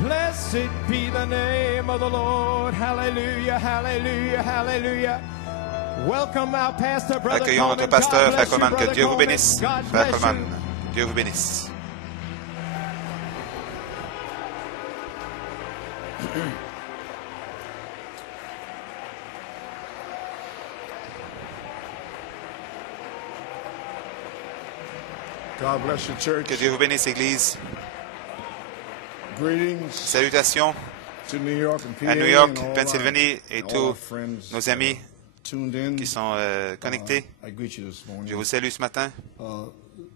Blessed be the name of the Lord. Hallelujah, hallelujah, hallelujah. Welcome our pastor, Brother Accueillons notre Coleman. pasteur, God Frère bless you, Coleman. Que Brother Dieu vous Coleman. bénisse. God Frère bless Coleman, you. Dieu vous bénisse. God bless you, church. Que Dieu vous bénisse, Église. Greetings Salutations to New York and PA à New York, and all Pennsylvanie et all tous our friends nos amis tuned in. qui sont connectés. I greet you this morning. Je vous salue ce matin.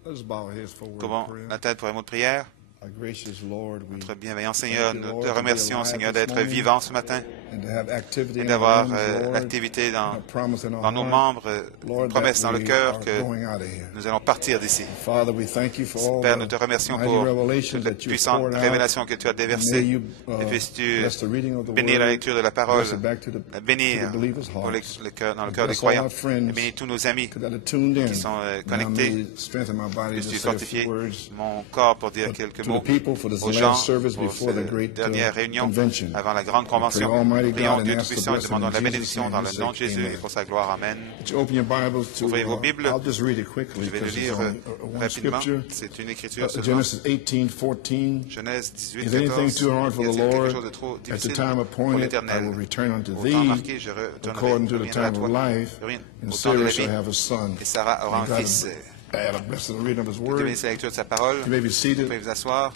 Let's bow our heads for a word Comment of prayer. la tête pour un mot de prière. Our gracious Lord, we Notre bienveillant Seigneur, thank you, nous Lord, te to be remercions, alive Seigneur, this d'être morning vivant ce matin and to have activity et in d'avoir our limbs, Lord, l'activité dans and a promise in our nos heart, membres, Lord, une promesse that dans le we cœur are que going out of here. nous allons partir d'ici. Father, we thank you for all Père, nous the te remercions mighty pour revelations toute la that you puissante poured out. révélation que tu as May déversée. you Et puisses-tu bless the reading of the bénir la word, lecture de la parole, bless it back to the bénir believers' pour hearts. dans le cœur des Bless all croyants, our friends et bénis tous nos amis that are tuned in. qui sont Now connectés. may strengthen my body to Puisses-tu say a fortifier few words mon corps pour dire quelques to the mots people for this aux gens last service pour before the cette great dernière réunion convention. avant la grande We pray, convention. Almighty Prions God, Dieu and ask the Tout-Puissant et blessing demandons in la Jesus' bénédiction name. dans le We nom de say Jésus et amen. pour sa gloire. Amen. Would you open your Bibles to, Ouvrez vos Bibles. I'll just read it quickly Je vais le because it's lire only one rapidement. scripture. C'est une écriture seulement. Genesis 18:14. Genèse 18, Is anything 14. too hard for Y the a-t-il quelque Lord? chose de trop At the difficile time pour appointed, I l'Éternel? will return unto Au temps thee marqué, je retournerai according to the reviendrai à time toi. of life, Au and temps de Sarah la shall vie, have a son. et Sarah aura May un God fils. add a blessing to the reading of His Dieu word. bénisse la lecture de sa parole. You may be Vous seated. pouvez vous asseoir.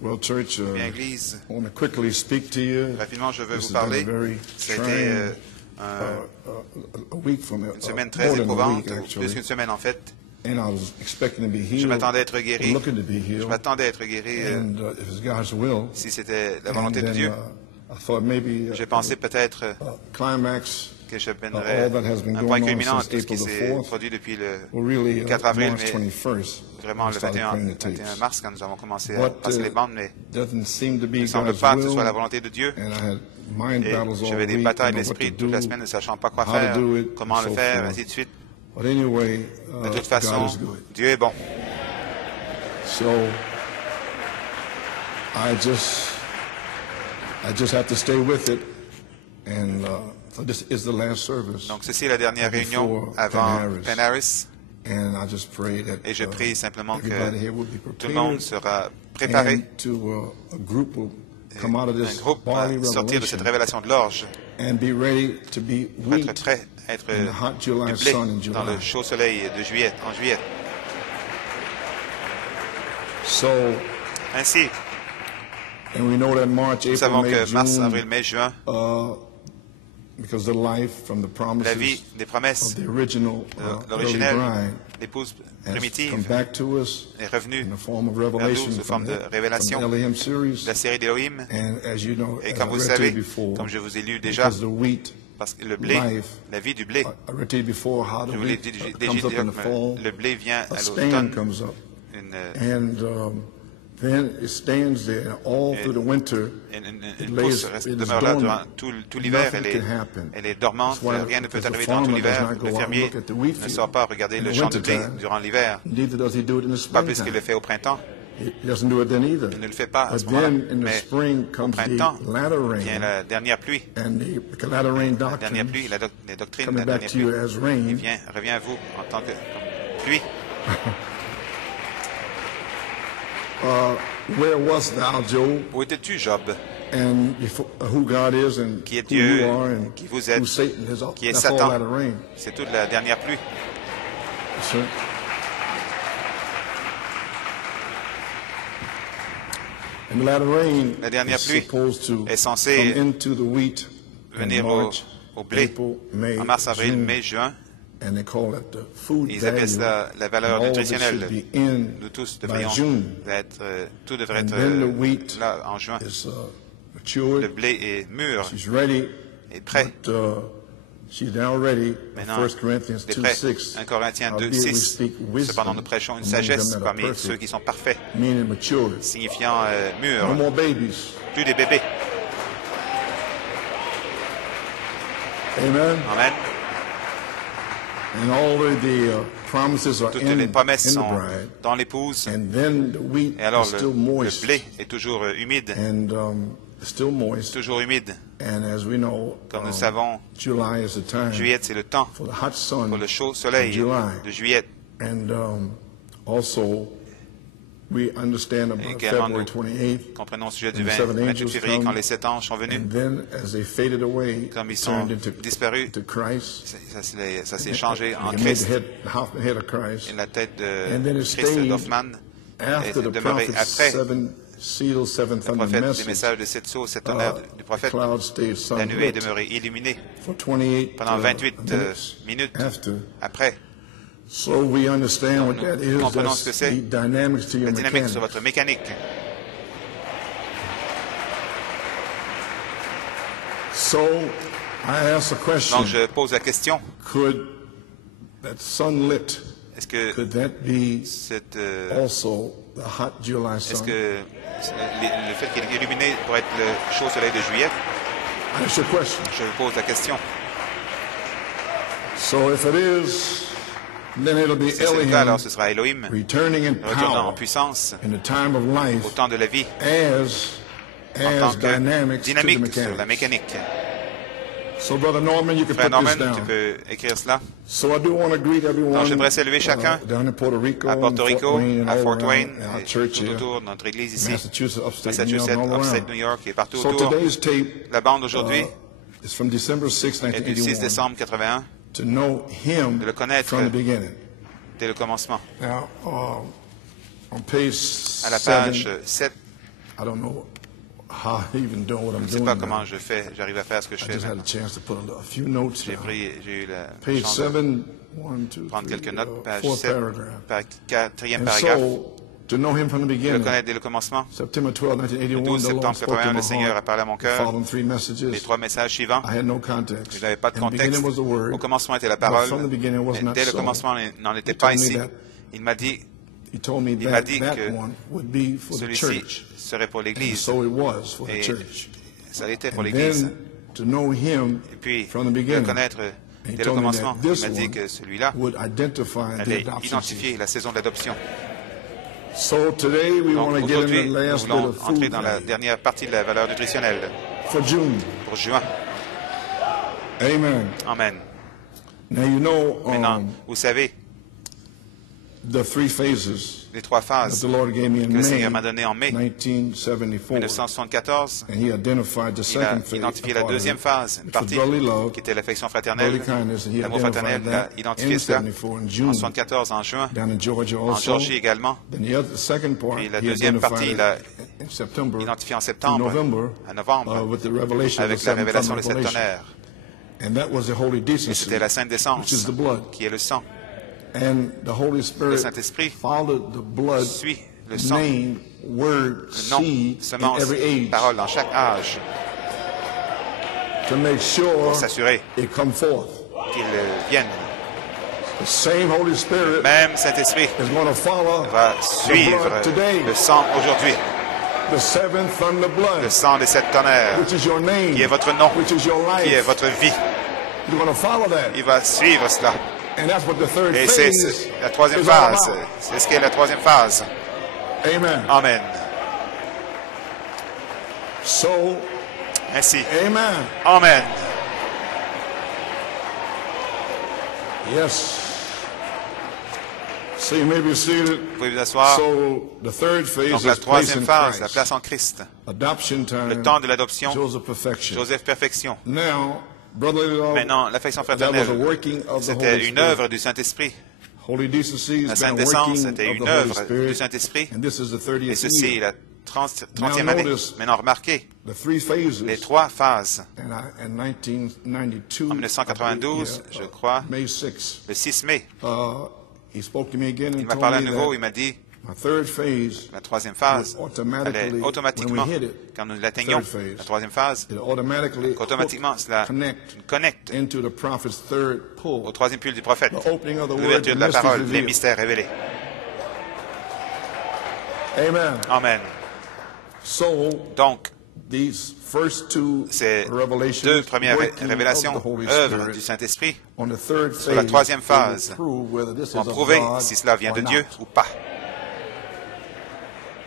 Well, church, Bien, Église, I want to quickly speak to you. rapidement, je veux This vous has been parler. a very Ça a été trying un- a week from une semaine more très than a éprouvante, week, ou plus actually. qu'une semaine en fait. And I was expecting to be Je healed, m'attendais à être or guéri. looking to be Je healed, m'attendais à être guéri and if it's God's will. si c'était la And volonté de then Dieu. I thought maybe J'ai pensé peut-être climax que je all mènerais that has been un point going on culminant à since tout ce qui April the s'est 4th. produit depuis le Well, really, 4 avril, March mais 21st, vraiment we le started 21, playing the 21 tapes. mars quand nous avons commencé à What passer les bandes, mais doesn't seem to il be ne semble God's pas que ce will, soit la volonté de Dieu. and I had mind Et battles all j'avais des week, batailles didn't know what d'esprit to toute la do. semaine ne sachant pas quoi how to faire, do it, comment and le so faire, forth. ainsi de suite. But anyway, De toute God façon, is good. Dieu est bon. So I just have to stay with it, and so this is the last service. Donc ceci est la dernière réunion Before avant Penn Harris. Penn Harris. And I just pray that Et je prie simplement que everybody here will be tout le monde prepared, sera préparé. and to a group will come out of Un this groupe va barley sortir de cette revelation révélation de l'orge and be ready to be pour être wheat prêt à être in the hot July du blé sun in dans le July. chaud soleil de juillet, en juillet. So, Ainsi, and we know that March, nous April, savons May, que mars, June, avril, mai, juin, because the life from the la vie promises des promesses of the original de early l'originelle, bride l'épouse has come primitive, back to us est revenue in the form of vers revelation nous sous forme from de the révélation Elohim series. de la série d'Élohim. And as you know, Et as comme I vous read to you savez, before, comme je vous ai lu déjà, because the wheat, parce que le blé, life, la vie du blé, I read to you before how the je vous l'ai wheat dit comes déjà up in the fall, le blé vient a à stand l'automne, comes up, une and then it stands there all through the winter. It pousse lays, it is demeure là durant dormant. tout l'hiver. Nothing can happen. Elle est dormante, That's why rien ne peut because the arriver dans tout farmer l'hiver. does not go Le out and fermier look at the wheat ne field sort pas regarder in le the champ de blé wintertime. durant l'hiver, Neither does he do it in the pas plus qu'il le springtime. fait au printemps. He doesn't do it then either. Il ne le fait pas à But ce moment-là. then in the Mais spring au comes printemps the latter vient rain, la dernière pluie. and the latter rain La dernière doctrine pluie, les doctrines de coming la back dernière to you pluie, as il rain. revient à vous en tant que comme pluie. Where was thou, Job? Où étais-tu, Job? And who God is, and Qui est who Dieu, you are, and qui vous êtes, who Satan is. qui est That's all Satan. latter rain. C'est toute la dernière pluie. Sir. And the latter rain La dernière is pluie supposed to est censée come into the wheat in venir March, au blé April, May, en mars, avril, June, mai, juin. and they call it the food Ils appellent value. cela la valeur And all of it nutritionnelle. should be in Nous tous by devrions June. être, tout devrait And être then the wheat là en juin. is Le matured. blé est mûr, She's ready. est prêt. But, she's now ready. Maintenant, 1 Corinthians il est 2, prêt. 6. 1 Corinthiens 2, Howbeit we 6. speak wisdom Cependant, nous prêchons une among them sagesse that are parmi perfect, ceux qui sont parfaits, meaning mature. signifiant No mûrs, more babies. plus des bébés. Amen. Amen. And all of the promises are Toutes les promesses in the sont bride. dans l'épouse. And then the wheat Et alors is still le moist. blé est toujours humide. And still moist. Toujours humide. And as we know, Comme nous savons, July is the time juillet, c'est le temps for the hot sun pour le chaud of soleil July. de juillet. And also, we understand about Également, February nous 28th. comprenons au sujet du And the seven 28 angels février, come, quand les 7 anges sont venus, And then, as they faded away, comme ils sont turned into disparus, Christ. ça s'est changé en He made Christ. the head of Christ. Et la tête de And then it Christ stayed d'Hoffmann est After the demeurée prophet's après seven seals, seven le thunder prophète, des message. messages de 7 sceaux, 7 tonnerres du The prophète. cloud stayed La nuée est sunlit demeurée illuminée for 28 pendant 28 minutes minutes after. après. So we understand what that is. Comprenons ce que That's c'est. the dynamics to your La dynamique sur mechanics. votre mécanique. So I ask a question. Donc je pose la question, Could that sunlit, est-ce que could that be cette, also the hot July est-ce sun? que le fait qu'il est illuminé pourrait être le chaud soleil de juillet? That's your question. Je vous pose la question. So if it is, then it'll be Si c'est le cas, Elohim alors ce sera Elohim, returning in retournant en power puissance in the time of life au temps de la vie, as en tant que dynamics to the dynamique sur la mechanics. mécanique. So Brother Norman, you can Frère put Norman, this down. tu peux écrire cela. So I do want to greet everyone Donc j'aimerais saluer chacun down in Puerto Rico, à Porto Rico, and à all Fort around, Wayne, and our et church tout here, autour de notre église ici, Massachusetts, upstate New York, Massachusetts, and all upstate around. New York et partout So autour. today's tape La bande aujourd'hui is from December 6, est du 6 1981, décembre 81, to know Him de le connaître from the beginning. dès le commencement. Now, on page À la 7, page 7, I don't know how I even know what I'm je ne sais doing pas now. comment j'arrive à faire ce que je I fais just had a maintenant. chance to put a few notes down. J'ai eu la Page chance de 7, 1, 2, prendre 3, quelques notes, page 4 7, paragraph. quatrième And paragraphe. so, to know Him from the De le beginning, connaître dès le commencement. September 12, Le 1981, 12 the Lord septembre spoke to 81, my le Seigneur a heart. parlé à mon The cœur. following 3 Les messages. 3 messages suivants, I had no context. je n'avais pas de In the beginning contexte. was the Word. Au commencement était la But parole, from the beginning it was mais not dès le so. commencement n'en était He pas told me ici. that- Il m'a dit, He told me il m'a that dit that que one would be for the celui-ci church. serait pour And l'Église. so it was for the Et church. ça l'était pour And l'Église. then to know Him Et puis, from the de le beginning. connaître And he dès le told me commencement, that il this m'a dit one que celui-là would identify the allait adoption identifier season. la saison de l'adoption. So today we Donc want to get aujourd'hui, in the nous last bit voulons of entrer food dans la value dernière partie de la valeur nutritionnelle for June. pour juin. Amen. Amen. Now you know Maintenant, vous savez, the 3 phases les 3 that phases the Lord gave me in que le Seigneur May m'a données en mai 1974. 1974. And He identified the Il a second phase, identifié a la part of deuxième it, phase, une which was partie brotherly love, qui était l'affection fraternelle, brotherly kindness, and He l'amour identified fraternel. Il a that identifié in cela 74 in en June, 74 en juin, down in Georgia en also. Georgie également. Then the second part, Puis la He deuxième identified partie, it il a in September, identifié en to septembre, November, à novembre, with the revelation of the avec la seven révélation thunder des 7 revelation. tonnerres. And that was the holy Et decency, c'était la sainte which décence, is the blood. qui est le sang. And the Holy Spirit Saint-Esprit followed the blood, Suit le sang, name, word, le nom, seed in semence, every age parole dans chaque âge, to make sure pour s'assurer it come forth. qu'il vienne. The same Holy Spirit Même Saint-Esprit is going to follow va the suivre blood today, le sang aujourd'hui, the seven thunder blood, le sang des 7 tonnerres, which is your name, qui est votre nom, which is your life. qui est votre vie. You're going to follow that. Il va suivre cela. And that's what the third Et phase c'est la troisième is all phase. about. C'est ce qu'est la troisième phase. Amen. Amen. So, Ainsi. amen. Amen. Yes. So you may be seated. Vous pouvez vous asseoir. So the third phase Donc la is place troisième in phase, la Christ. place en Christ. Adoption time. Le temps de l'adoption, Joseph perfection. Joseph perfection. Now, brotherly love, Maintenant, l'affection that was a fraternelle, working of the c'était Holy une Spirit. œuvre du Saint-Esprit. Holy decency La has Sainte been a Décence, working c'était of une the Holy œuvre Spirit. du Saint-Esprit. And this is the Et 30th ceci est year. la 30e année. notice- Maintenant, remarquez, The 3 phases. les 3 phases. And in 1992, En 1992, je crois, May 6, le 6 mai, he spoke to me again il and m'a told parlé à me nouveau, that il m'a dit, my third phase, la troisième phase, would automatically, allait when automatiquement, we hit it, quand nous l'atteignons, third phase, la troisième phase, it automatically qu'automatiquement cela connect nous connecte into the prophet's third pull. au troisième pull du prophète, The opening of the word, l'ouverture the de la mysteries parole, les revealed. mystères révélés. Amen. Amen. So, Donc, these first two Ces revelations, deux premières working révélations, of the Holy œuvres Spirit, du Saint-Esprit, on the third sur la phase, troisième they will phase, prove whether this is vont of prouver God si cela vient or de Dieu not. ou pas.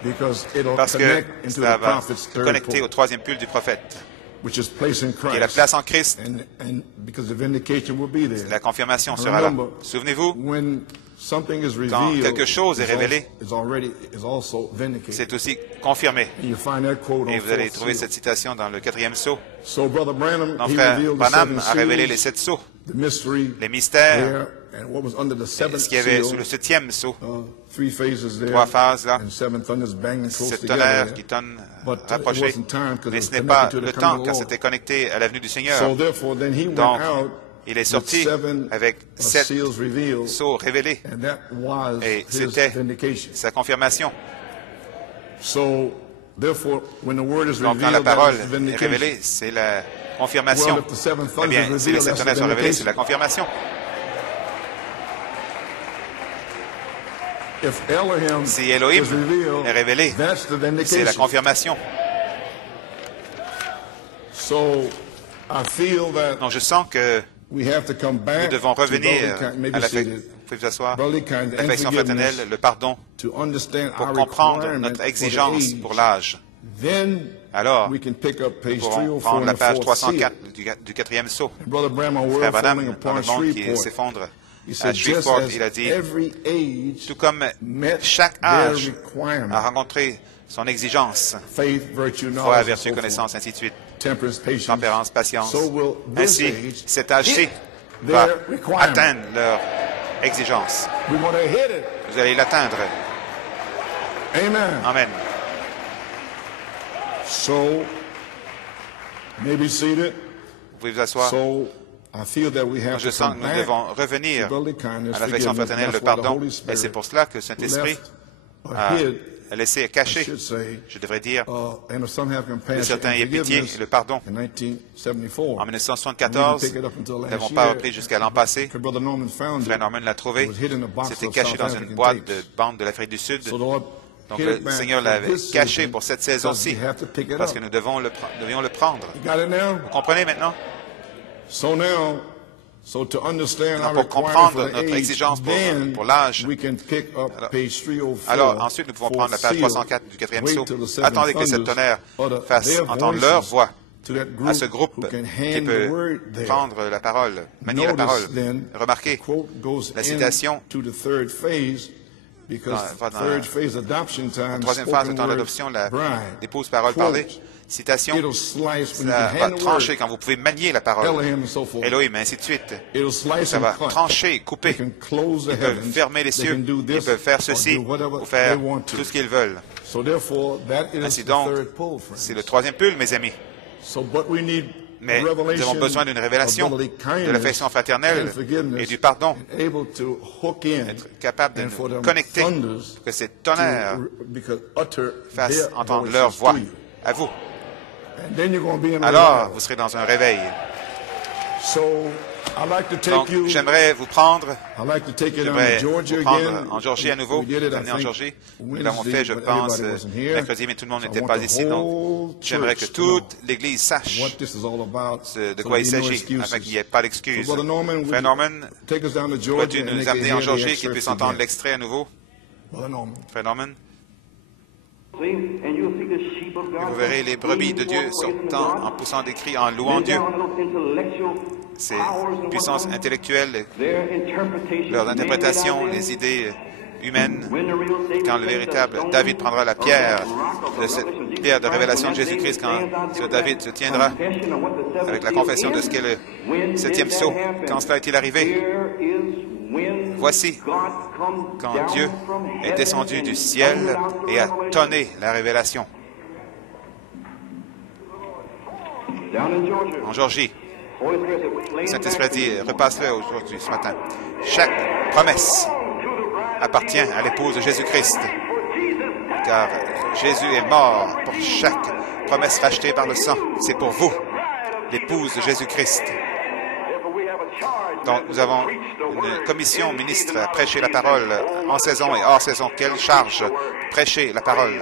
Because it'll Parce que connect into cela the va prophet's se third connecter au pole, troisième pull du prophète, which is place in qui est la Christ. place en Christ. And because the vindication will be there. La confirmation sera là. Remember, Souvenez-vous, when something is quand revealed, quelque chose est révélé, is also vindicated. c'est aussi confirmé. And you find that quote Et on vous allez fourth trouver seal. cette citation dans le 4e sceau. So Brother Branham, Mon he frère revealed the Branham seven a révélé seals, les 7 sceaux, the mystery les mystères, there, and what was under the seventh ce qu'il y avait seal, sous le 7e sceau, 3 phases there, 3 phases là, and 7 thunders banging close ce together tonnerre there. qui tonne But it rapproché. wasn't time, 'cause it Mais was ce n'est pas connected to le the coming temps of the car Lord. c'était connecté à l'avenue du Seigneur. So therefore, then he went Donc, out il est with sorti 7 avec 7 seals revealed, sceaux révélés. and that was Et his c'était vindication. sa confirmation. So therefore, when the word is Donc, quand la revealed, that parole is est vindication. révélée, c'est la confirmation. Well, if the seven Eh bien, thunders si les revealed, 7 that's tonnerres the sont révélés, c'est vindication. la confirmation. If Elohim Si Elohim is revealed, est révélé, that's the c'est la vindication. confirmation. So I feel that Donc, je sens que we have to come nous back devons to revenir brotherly kind, maybe à seated, vous pouvez vous asseoir, brotherly kind, and l'affection forgiveness, fraternelle, le pardon, to understand pour our comprendre requirement notre for the exigence age. pour l'âge. Then Alors, we can pick up nous page pourrons 304 prendre la in the page fourth seal. 304 du 4e sceau. Brother Branham, our Frère world Branham, falling dans upon le monde qui Shreveport. s'effondre He à said, just Shreveport, as il a dit, every age tout comme met chaque their âge requirement, a rencontré son exigence, faith, virtue, foi, knowledge, and vertu, so connaissance, forth, ainsi de suite, temperance, patience, tempérance, patience. so will this Ainsi, age cet âge-ci hit va their requirement. atteindre leur exigence. We're going to hit it. Vous allez l'atteindre. Amen. Amen. So, maybe seated. Vous pouvez vous asseoir. So, I feel that we have Je to sens come que nous back devons revenir to brotherly kindness, à l'affection forgiveness. fraternelle, le That's why the pardon. Holy Et Spirit c'est pour cela que le Saint-Esprit left or a hid, laissé I cacher, should say, je devrais dire, and if some have que compassion certains and aient pitié forgiveness et le pardon. in 1974. En 1974, We didn't pick it up until nous last n'avons pas year. repris jusqu'à l'an passé. Brother Norman found Frère it. Norman l'a trouvé. It was hid in a box C'était of caché South dans une African boîte tapes. de bandes de l'Afrique du Sud. So the Lord Donc hid le it back Seigneur for l'avait this caché season pour cette because saison-ci, we have to pick it parce up. que nous devions le prendre. You got it now? Vous comprenez maintenant? So now, to understand Donc, our pour requirement comprendre for the notre age, exigence then pour l'âge, we can pick up page 304. alors ensuite nous pouvons prendre la page 304 du 4e sceau. Attendez que ces tonnerres fassent entendre leur voix à ce groupe qui peut prendre la parole, manier la parole. Remarquez, la citation Because third phase adoption time, la troisième phase, le temps d'adoption, l'épouse parole parlée. Citation, ça va trancher quand vous pouvez manier la parole. Elohim, ainsi de suite. Ça va trancher, couper. Ils peuvent fermer les cieux, ils peuvent faire ceci, ou faire tout ce qu'ils veulent. Ainsi donc, c'est le troisième pull, mes amis. Mais nous avons besoin d'une révélation de l'affection fraternelle et du pardon, être capable de nous connecter pour que ces tonnerres fassent entendre leur voix à vous. Alors, vous serez dans un réveil. Donc, j'aimerais vous prendre, en Géorgie à nouveau. Amener en Géorgie. Nous l'avons fait, je pense, mercredi, mais tout le monde n'était pas ici. Donc, j'aimerais que toute l'Église sache de quoi il s'agit, afin qu'il n'y ait pas d'excuses. Frère Norman, peux-tu nous amener en Géorgie, qu'il puisse entendre l'extrait à nouveau? Frère Norman? Et vous verrez les brebis de Dieu sortant en poussant des cris, en louant Dieu. Ces puissances intellectuelles, leurs interprétations, les idées humaines, quand le véritable David prendra la pierre de cette pierre de révélation de Jésus-Christ, quand ce David se tiendra avec la confession de ce qu'est le septième sceau, quand cela est-il arrivé? Voici quand Dieu est descendu du ciel et a tonné la révélation. En Géorgie, le Saint-Esprit dit, repasse-le aujourd'hui, ce matin. Chaque promesse appartient à l'épouse de Jésus-Christ, car Jésus est mort pour chaque promesse rachetée par le sang. C'est pour vous, l'épouse de Jésus-Christ. Donc, nous avons une commission ministre à prêcher la parole en saison et hors saison. Quelle charge? Prêcher la parole.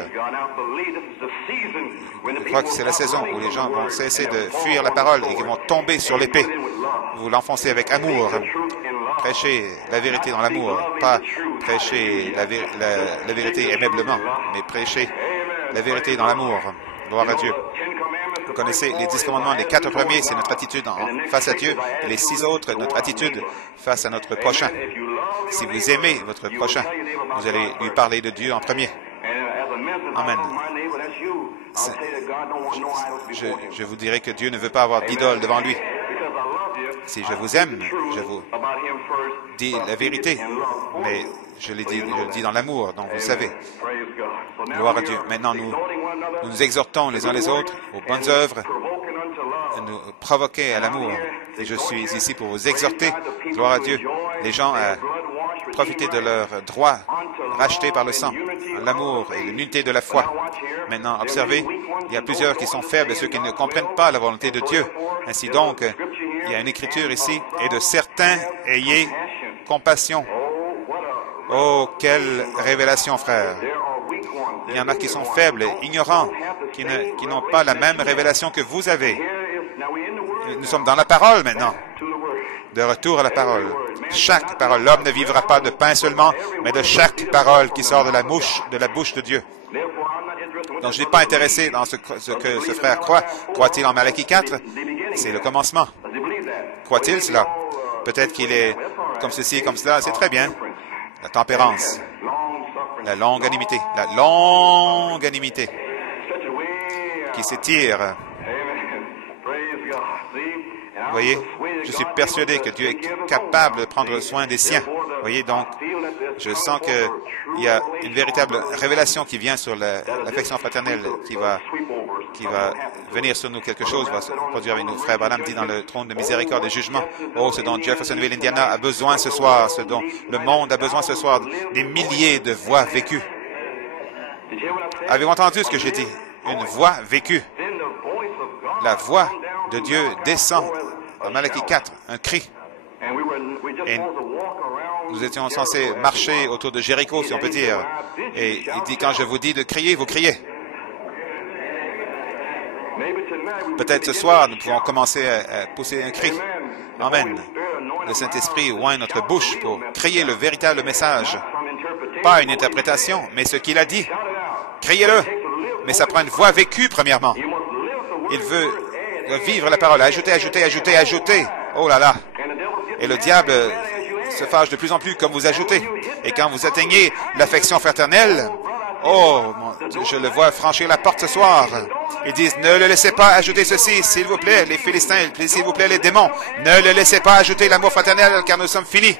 Je crois que c'est la saison où les gens vont cesser de fuir la parole et qu'ils vont tomber sur l'épée. Vous l'enfoncez avec amour. Prêchez la vérité dans l'amour, pas prêcher la vérité aimablement, mais prêchez la vérité dans l'amour. Gloire à Dieu. Vous connaissez les 10 commandements, les 4 premiers, c'est notre attitude face à Dieu, et les 6 autres, notre attitude face à notre prochain. Si vous aimez votre prochain, vous allez lui parler de Dieu en premier. Amen. Je vous dirai que Dieu ne veut pas avoir d'idole devant lui. Si je vous aime, je vous dis la vérité, mais je le dis dans l'amour, donc vous le savez. Gloire à Dieu. Maintenant, nous nous exhortons les uns les autres aux bonnes œuvres, à nous provoquer à l'amour. Et je suis ici pour vous exhorter, gloire à Dieu, les gens à profiter de leurs droits rachetés par le sang, l'amour et l'unité de la foi. Maintenant, observez, il y a plusieurs qui sont faibles et ceux qui ne comprennent pas la volonté de Dieu. Ainsi donc, il y a une écriture ici, et de certains, ayez compassion. Oh, quelle révélation, frère! Il y en a qui sont faibles, ignorants, qui n'ont pas la même révélation que vous avez. Nous sommes dans la parole maintenant. De retour à la parole. Chaque parole. L'homme ne vivra pas de pain seulement, mais de chaque parole qui sort de la bouche de Dieu. Donc, je n'ai pas intéressé dans ce que ce frère croit. Croit-il en Malachie 4? C'est le commencement. Croit-il cela? Peut-être qu'il est comme ceci, comme cela. C'est très bien. La tempérance. La longanimité. La longanimité. Qui s'étire. Vous voyez, je suis persuadé que Dieu est capable de prendre soin des siens. Vous voyez, donc, je sens qu'il y a une véritable révélation qui vient sur l'affection fraternelle, qui va venir sur nous. Quelque chose va se produire avec nous. Frère Branham dit dans le trône de miséricorde et jugement, oh, ce dont Jeffersonville, Indiana a besoin ce soir, ce dont le monde a besoin ce soir, des milliers de voix vécues. Avez-vous entendu ce que j'ai dit? Une voix vécue. La voix de Dieu descend dans Malachie 4, un cri. Et nous étions censés marcher autour de Jéricho, si on peut dire. Et il dit, quand je vous dis de crier, vous criez. Peut-être ce soir, nous pouvons commencer à pousser un cri. Amen. Le Saint-Esprit oint notre bouche pour crier le véritable message. Pas une interprétation, mais ce qu'il a dit. Criez-le. Mais ça prend une voix vécue, premièrement. Il veut vivre la parole. Ajouter, ajouter, ajouter, ajouter. Oh là là. Et le diable se fâche de plus en plus comme vous ajoutez. Et quand vous atteignez l'affection fraternelle, oh, je le vois franchir la porte ce soir. Ils disent, ne le laissez pas ajouter ceci, s'il vous plaît, les Philistins, s'il vous plaît, les démons. Ne le laissez pas ajouter l'amour fraternel, car nous sommes finis.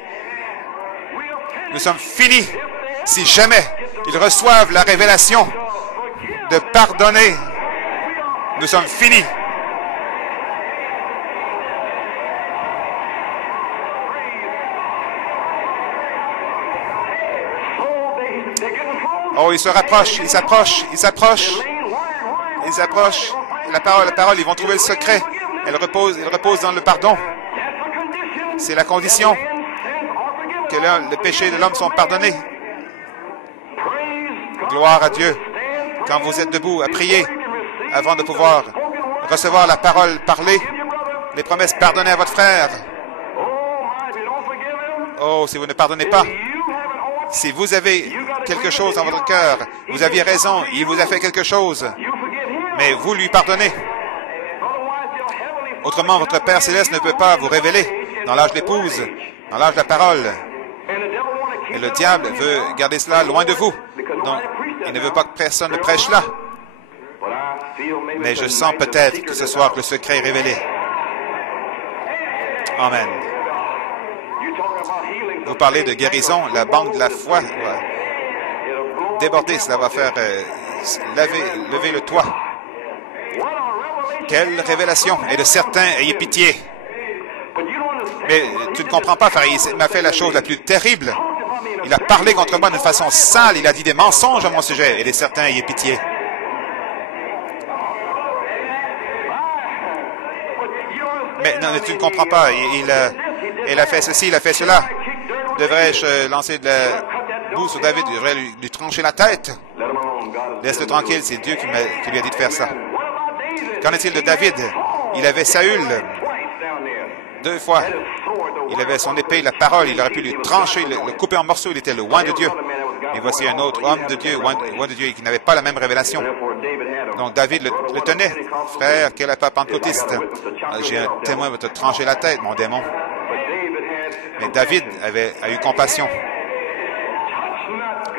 Nous sommes finis. Si jamais ils reçoivent la révélation de pardonner, nous sommes finis. Oh, ils se rapprochent, ils s'approchent, ils s'approchent, ils s'approchent. La parole, ils vont trouver le secret. Elle repose dans le pardon. C'est la condition que les péchés de l'homme sont pardonnés. Gloire à Dieu. Quand vous êtes debout à prier, avant de pouvoir recevoir la parole parlée, les promesses, pardonnez à votre frère. Oh, si vous ne pardonnez pas, si vous avez quelque chose dans votre cœur, vous aviez raison, il vous a fait quelque chose, mais vous lui pardonnez. Autrement, votre Père Céleste ne peut pas vous révéler dans l'âge de l'épouse, dans l'âge de la parole. Et le diable veut garder cela loin de vous. Donc, il ne veut pas que personne ne prêche là. Mais je sens peut-être que ce soir que le secret est révélé. Amen. Vous parlez de guérison, la banque de la foi va déborder, cela va faire lever le toit. Quelle révélation! Et de certains, ayez pitié. Mais tu ne comprends pas, frère, il m'a fait la chose la plus terrible. Il a parlé contre moi d'une façon sale, il a dit des mensonges à mon sujet. Et de certains, ayez pitié. Mais non, tu ne comprends pas, il a fait ceci, il a fait cela. Devrais-je lancer de la boue sur David? Je devrais lui trancher la tête. Laisse-le tranquille, c'est Dieu qui lui a dit de faire ça. Qu'en est-il de David? Il avait Saül 2 fois. Il avait son épée, la parole, il aurait pu lui trancher, le couper en morceaux, il était le oint de Dieu. Et voici un autre homme de Dieu, oint de Dieu, qui n'avait pas la même révélation. Donc David le tenait. Frère, quel est pas pentecôtiste? J'ai un témoin pour te trancher la tête, mon démon. Mais David a eu compassion.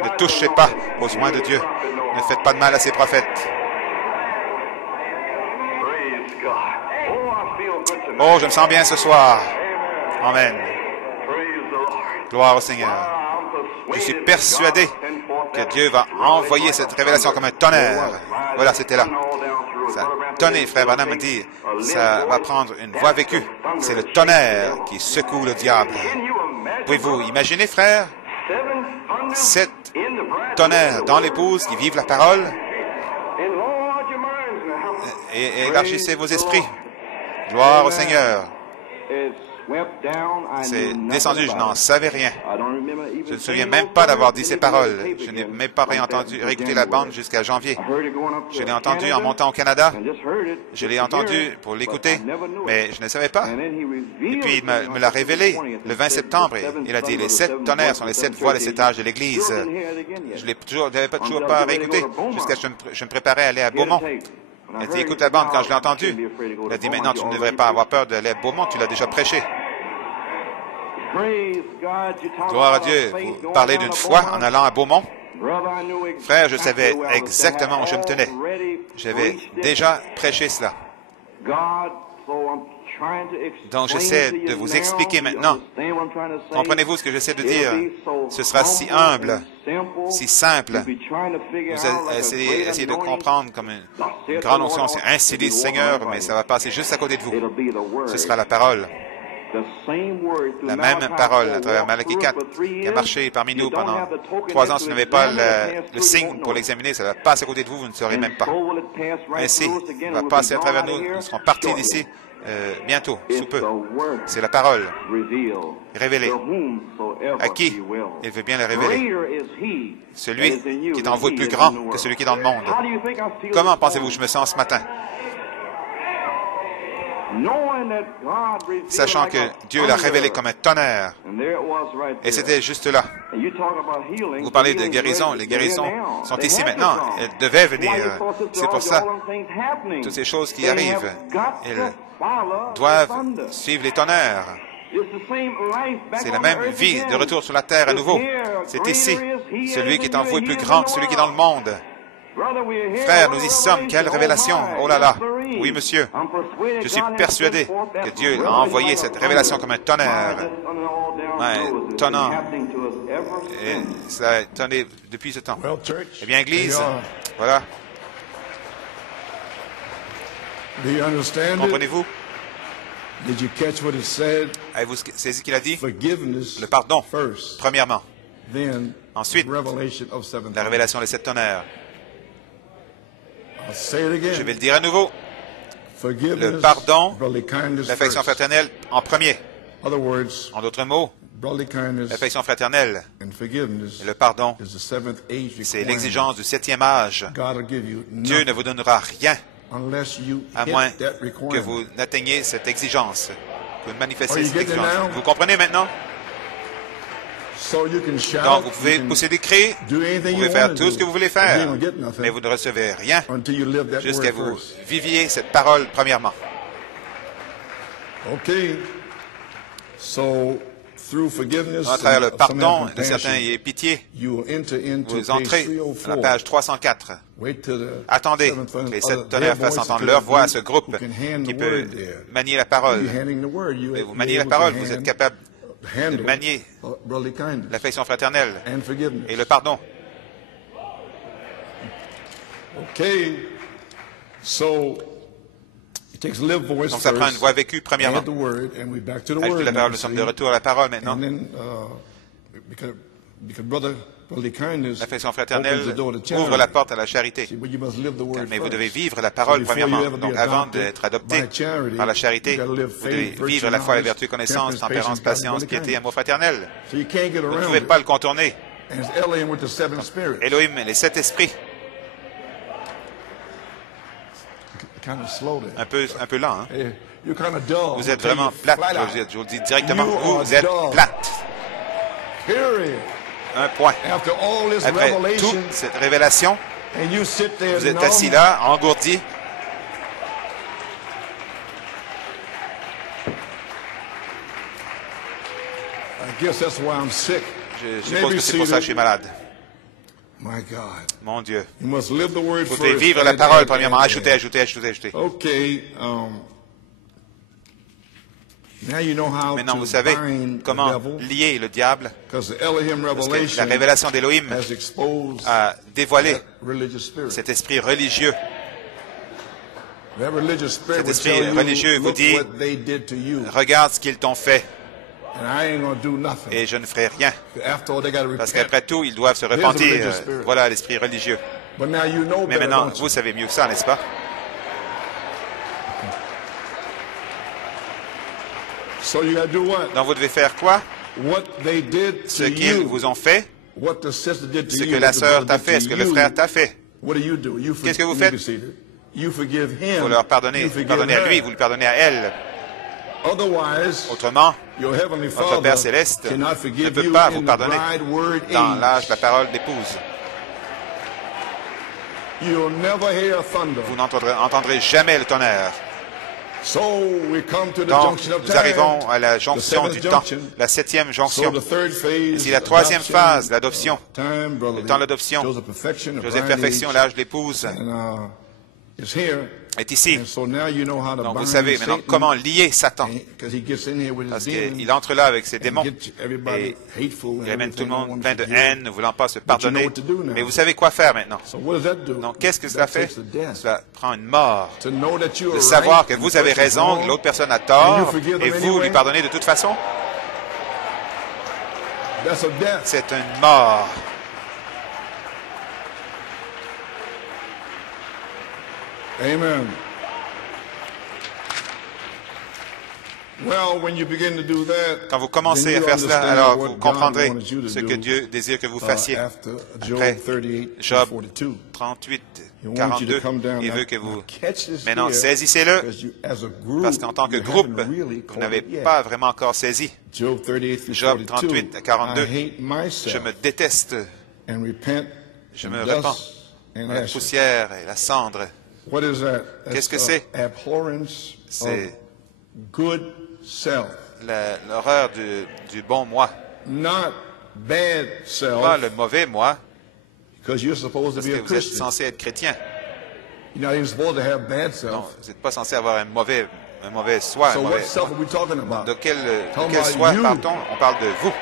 Ne touchez pas aux oints de Dieu. Ne faites pas de mal à ses prophètes. Oh, je me sens bien ce soir. Amen. Gloire au Seigneur. Je suis persuadé que Dieu va envoyer cette révélation comme un tonnerre. Voilà, c'était là. Ça tonnerre, frère Branham me dit, ça va prendre une voix vécue. C'est le tonnerre qui secoue le diable. Pouvez-vous imaginer, frère, 7 tonnerres dans l'épouse qui vivent la parole? Et élargissez vos esprits. Gloire au Seigneur. C'est descendu, je n'en savais rien. Je ne me souviens même pas d'avoir dit ces paroles. Je n'ai même pas réécouté la bande jusqu'à janvier. Je l'ai entendu en montant au Canada. Je l'ai entendu pour l'écouter, mais je ne savais pas. Et puis il me l'a révélé le 20 septembre. Il a dit, les 7 tonnerres sont les 7 voix, les 7 âges de l'Église. Je n'avais toujours pas réécouté jusqu'à ce que je me préparais à aller à Beaumont. Il a dit, écoute la bande, quand je l'ai entendu. Il a dit, maintenant, tu ne devrais pas avoir peur d'aller à Beaumont, tu l'as déjà prêché. Gloire à Dieu. Vous parlez d'une foi en allant à Beaumont. Frère, je savais exactement où je me tenais. J'avais déjà prêché cela. Donc, j'essaie de vous expliquer maintenant. Comprenez-vous ce que j'essaie de dire? Ce sera si humble, si simple. Vous essayez de comprendre comme une grande notion. C'est ainsi dit le Seigneur, mais ça va passer juste à côté de vous. Ce sera la parole. La même parole à travers Malachie 4 qui a marché parmi nous pendant 3 ans. Si vous n'avez pas le signe pour l'examiner, ça va passer à côté de vous, vous ne saurez même pas. Ainsi, il va passer à travers nous. Nous serons partis d'ici bientôt, sous peu. C'est la parole révélée. À qui il veut bien la révéler? Celui qui est en vous est plus grand que celui qui est dans le monde. Comment pensez-vous que je me sens ce matin? Sachant que Dieu l'a révélé comme un tonnerre. Et c'était juste là. Vous parlez de guérison. Les guérisons sont ici maintenant. Elles devaient venir. C'est pour ça. Toutes ces choses qui arrivent, elles doivent suivre les tonnerres. C'est la même vie de retour sur la terre à nouveau. C'est ici. Celui qui est en vous est plus grand que celui qui est dans le monde. Frère, nous y sommes. Quelle révélation! Oh là là! Oui, monsieur. Je suis persuadé que Dieu a envoyé cette révélation comme un tonnerre. Un tonnant. Et ça a tonné depuis ce temps. Eh bien, Église, voilà. Comprenez-vous? Avez-vous saisi ce qu'il a dit? Le pardon, premièrement. Ensuite, la révélation des 7 tonnerres. Je vais le dire à nouveau. Le pardon, l'affection fraternelle en premier. En d'autres mots, l'affection fraternelle et le pardon, c'est l'exigence du 7e âge. Dieu ne vous donnera rien à moins que vous n'atteigniez cette exigence, que vous manifestiez cette exigence. Vous comprenez maintenant? Donc, vous pouvez pousser des cris, vous pouvez faire tout ce que vous voulez faire, mais vous ne recevez rien jusqu'à vous viviez cette parole premièrement. À travers le pardon de certains et pitié, vous entrez à la page 304. Attendez que les 7 tonnerres fassent entendre leur voix à ce groupe qui peut manier la parole. Et vous maniez la parole, vous êtes capable de manier l'affection fraternelle et le pardon. Donc ça prend une voix vécue premièrement. Ajoutez la parole, nous sommes de retour à la parole maintenant. L'affection fraternelle ouvre la porte à la charité. Mais vous devez vivre la parole premièrement. Donc avant d'être adopté par la charité, vous devez vivre la foi, la vertu, connaissance, tempérance, patience, piété, amour fraternel. Vous ne pouvez pas le contourner. Elohim, les 7 esprits. un peu lent. Hein? Vous êtes vraiment plate, je vous le dis directement. Vous êtes plate. Un point. Après toute cette révélation, vous êtes assis là, engourdi. Je suppose que c'est pour ça que je suis malade. Mon Dieu. Vous devez vivre la parole, premièrement. Ajoutez. Maintenant, vous savez comment lier le diable, parce que la révélation d'Élohim a dévoilé cet esprit religieux. Cet esprit religieux vous dit, regarde ce qu'ils t'ont fait. Et je ne ferai rien. Parce qu'après tout, ils doivent se repentir. Voilà l'esprit religieux. Mais maintenant, vous savez mieux que ça, n'est-ce pas? Donc vous devez faire quoi? Ce qu'ils vous ont fait, ce que la sœur t'a fait, ce que le frère t'a fait. Qu'est-ce que vous faites? Vous leur pardonnez. Vous pardonnez à lui, vous le pardonnez à elle. Autrement, votre Père Céleste ne peut pas vous pardonner dans l'âge de la parole d'épouse. Vous n'entendrez jamais le tonnerre. Donc, nous arrivons à la jonction du temps, la 7e jonction. C'est la 3e phase, l'adoption. Le temps de l'adoption. Joseph Perfection, l'âge de l'épouse, est ici. Donc, vous savez maintenant comment lier Satan. Parce qu'il entre là avec ses démons et il amène tout le monde plein de haine, ne voulant pas se pardonner. Mais vous savez quoi faire maintenant. Donc, qu'est-ce que cela fait? Cela prend une mort. De savoir que vous avez raison, que l'autre personne a tort, et vous lui pardonnez de toute façon. C'est une mort. Amen. Quand vous commencez à faire cela, alors vous comprendrez ce que Dieu désire que vous fassiez. Après Job 38, 42, il veut que vous... Maintenant, saisissez-le, parce qu'en tant que groupe, vous n'avez pas vraiment encore saisi. Job 38, 42, je me déteste, je me repens, la poussière et la cendre. Qu'est-ce que c'est? C'est l'horreur du bon moi. Pas le mauvais moi, parce que vous êtes censé être chrétien. Non, vous n'êtes pas censé avoir un mauvais soi. De quel soi parle-t-on? On parle de vous.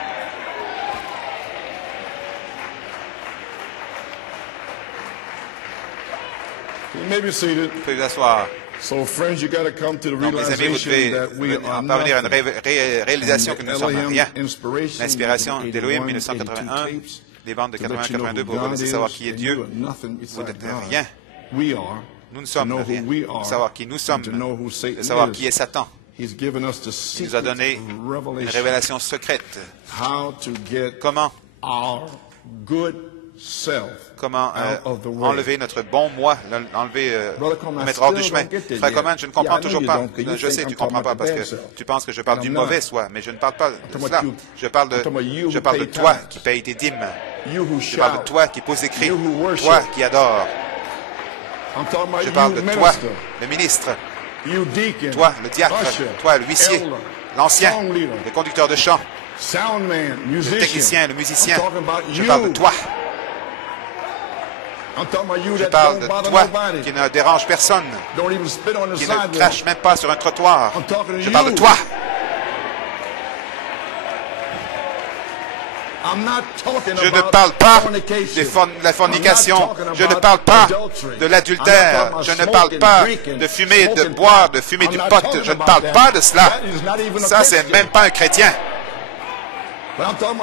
Vous pouvez vous asseoir. Donc, les amis, vous devez en parvenir à une réalisation que nous ne sommes rien. L'inspiration d'Élohim 1981, les bandes de 80-82 pour vous savoir qui est Dieu. Vous n'êtes rien. Nous ne sommes rien. Pour savoir qui nous sommes, de savoir qui est Satan. Il nous a donné une révélation secrète. Comment enlever notre bon moi, le mettre hors du chemin. Frère Coman, je ne comprends toujours pas. Je sais que tu ne comprends pas parce que tu penses que je parle du mauvais soi, mais je ne parle pas de cela. Je parle de toi qui paye tes dîmes. Je parle de toi qui pose des cris. Toi qui adore. Je parle de toi, le ministre. Toi, le diacre. Toi, l'huissier. L'ancien. Le conducteur de chant. Le technicien, le musicien. Je parle de toi. Je parle de toi qui ne dérange personne, qui ne crache même pas sur un trottoir. Je parle de toi. Je ne parle pas de la fornication. Je ne parle pas de l'adultère. Je ne parle pas de fumer, de boire, de fumer du pot. Je ne parle pas de cela. Ça, c'est même pas un chrétien.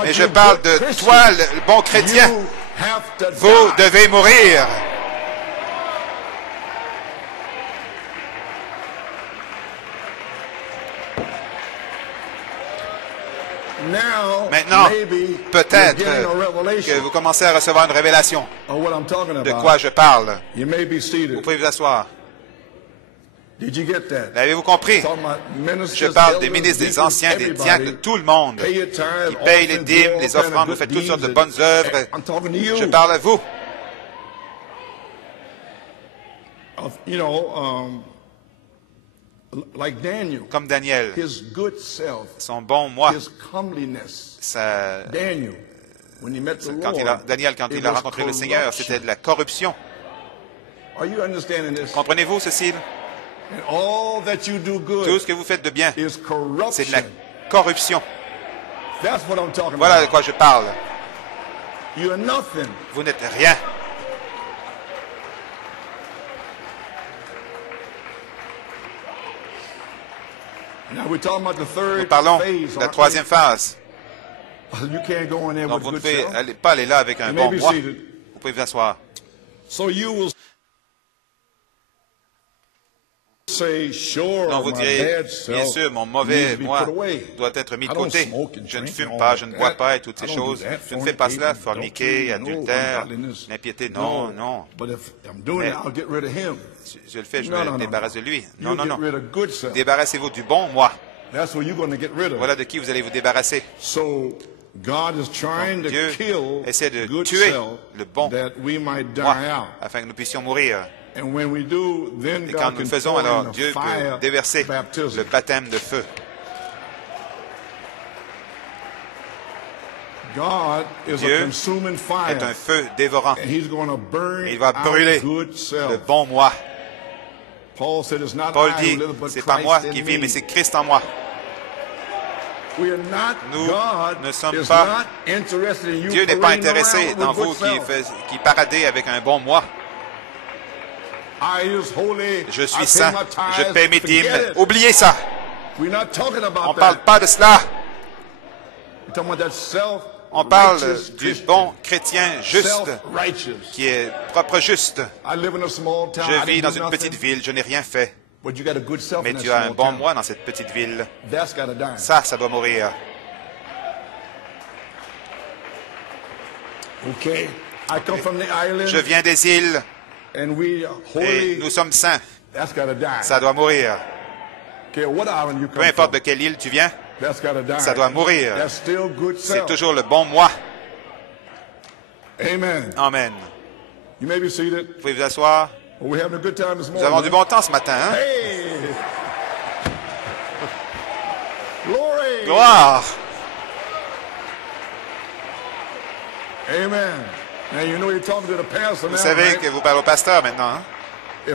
Mais je parle de toi, le bon chrétien. Vous devez mourir. Maintenant, peut-être que vous commencez à recevoir une révélation de quoi je parle. Vous pouvez vous asseoir. L'avez-vous compris? Je parle des ministres, des anciens, des diacres, de tout le monde qui payent les dîmes, les offrandes, vous faites toutes sortes de bonnes œuvres. Je parle à vous. Comme Daniel, son bon moi, Daniel, quand il a rencontré le Seigneur, c'était de la corruption. Comprenez-vous ceci? Tout ce que vous faites de bien, c'est de la corruption. Voilà de quoi je parle. Vous n'êtes rien. Nous parlons de la troisième phase. Donc vous ne pouvez pas aller là avec un bon moi. Vous pouvez vous asseoir. Donc vous direz, bien sûr, mon mauvais moi doit être mis de côté. Je ne fume pas, je ne bois pas et toutes ces choses. Je ne fais pas cela, forniquer, adultère, l'impiété. Non, non. Mais je le fais, je me débarrasse de lui. Non, non, non. Débarrassez-vous du bon moi. Voilà de qui vous allez vous débarrasser. Donc, Dieu essaie de tuer le bon moi afin que nous puissions mourir. Et quand nous le faisons, alors Dieu peut déverser le baptême de feu. Dieu est un feu dévorant. Et il va brûler le bon moi. Paul dit, c'est pas moi qui vis, mais c'est Christ en moi. Nous ne sommes pas... Dieu n'est pas intéressé dans vous qui paradez avec un bon moi. Je suis saint, je paie mes dîmes. Oubliez ça. On ne parle pas de cela. On parle du bon chrétien juste, qui est propre juste. Je vis dans une petite ville, je n'ai rien fait. Mais tu as un bon moi dans cette petite ville. Ça doit mourir. Je viens des îles. Et nous sommes saints. Ça doit mourir. Peu importe de quelle île tu viens, ça doit mourir. C'est toujours le bon moi. Amen. Vous pouvez vous asseoir. Nous avons du bon temps ce matin. Hein? Gloire. Amen. Vous savez que vous parlez au pasteur maintenant. Hein? Si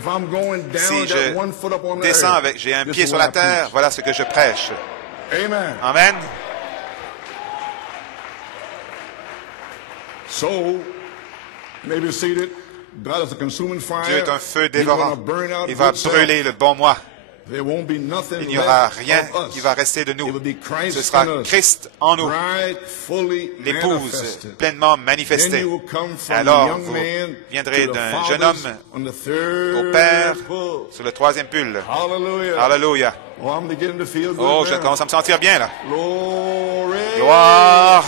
je descends avec, j'ai un pied sur la terre, voilà ce que je prêche. Amen. Dieu est un feu dévorant. Il va brûler le bon moi. Il n'y aura rien qui va rester de nous. Ce sera Christ en nous, l'épouse pleinement manifestée. Alors, vous viendrez d'un jeune homme au Père sur le troisième pull. Alléluia. Oh, je commence à me sentir bien là. Gloire.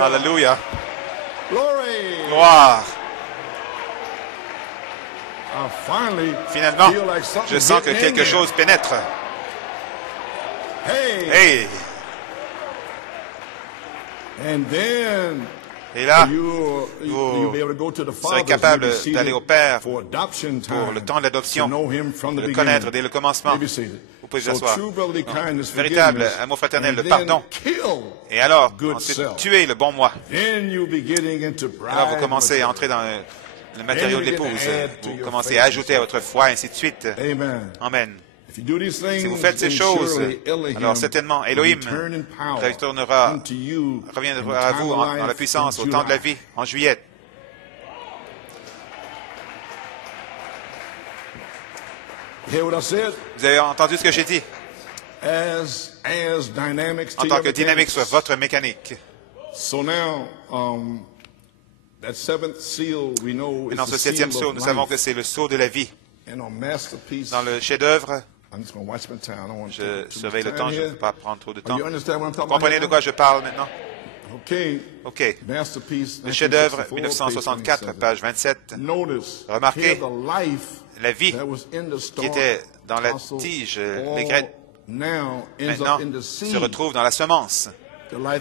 Alléluia. Gloire. Finalement, je sens que quelque chose pénètre. Hey! Et là, vous serez capable d'aller au Père pour le temps de l'adoption, de le connaître dès le commencement. Vous pouvez vous asseoir. Véritable amour fraternel, le pardon. Et alors, ensuite, tuer le bon moi. Alors, vous commencez à entrer dans le matériau de l'épouse. Vous commencez à ajouter à votre foi, ainsi de suite. Amen. Si vous faites ces choses, alors certainement, Elohim reviendra à vous dans la puissance au temps de la vie, en juillet. Vous avez entendu ce que j'ai dit? En tant que dynamique soit votre mécanique. Et dans ce septième sceau, nous savons que c'est le sceau de la vie. Dans le chef-d'œuvre, je surveille le temps, je ne veux pas prendre trop de temps. Vous comprenez de quoi je parle maintenant? OK. Le chef-d'œuvre, 1964, page 27. Remarquez la vie qui était dans la tige, les graines, maintenant se retrouve dans la semence. La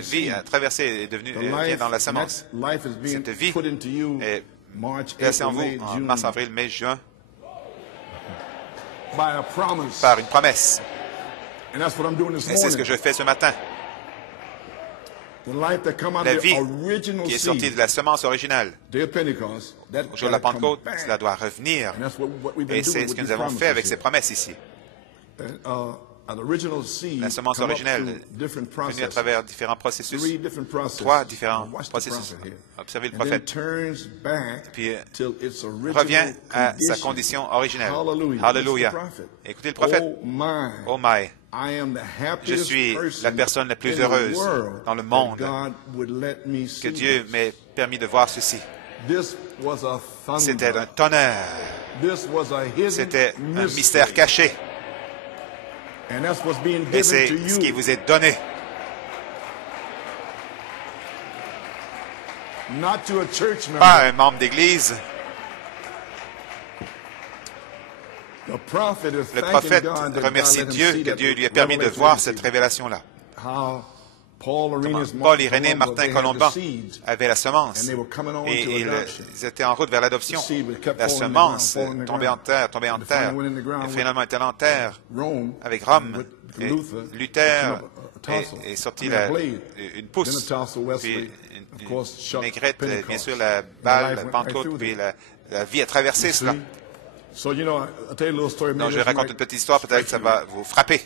vie a traversé et vient dans la semence. Cette vie est placée en vous en mars, avril, mai, juin, par une promesse. Et c'est ce que je fais ce matin. La vie qui est sortie de la semence originale, au jour de la Pentecôte, cela doit revenir. Et c'est ce que nous avons fait avec ces promesses ici. La semence originelle venue à travers différents processus, 3 différents processus. Observez le prophète. Puis revient à sa condition originelle. Alléluia. Écoutez le prophète. Oh my. Je suis la personne la plus heureuse dans le monde que Dieu m'ait permis de voir ceci. C'était un tonnerre. C'était un mystère caché. Et c'est ce qui vous est donné. Pas un membre d'Église. Le prophète remercie Dieu que Dieu lui ait permis de voir cette révélation-là. Paul, Irénée, Martin, Colomban avaient la semence et ils étaient en route vers l'adoption. La semence tombait en terre, et finalement était en terre avec Rome. Et Luther est sorti une pousse, puis une aigrette, bien sûr la balle, la Pentecôte, puis la vie a traversé cela. Donc, je raconte une petite histoire, peut-être que ça va vous frapper.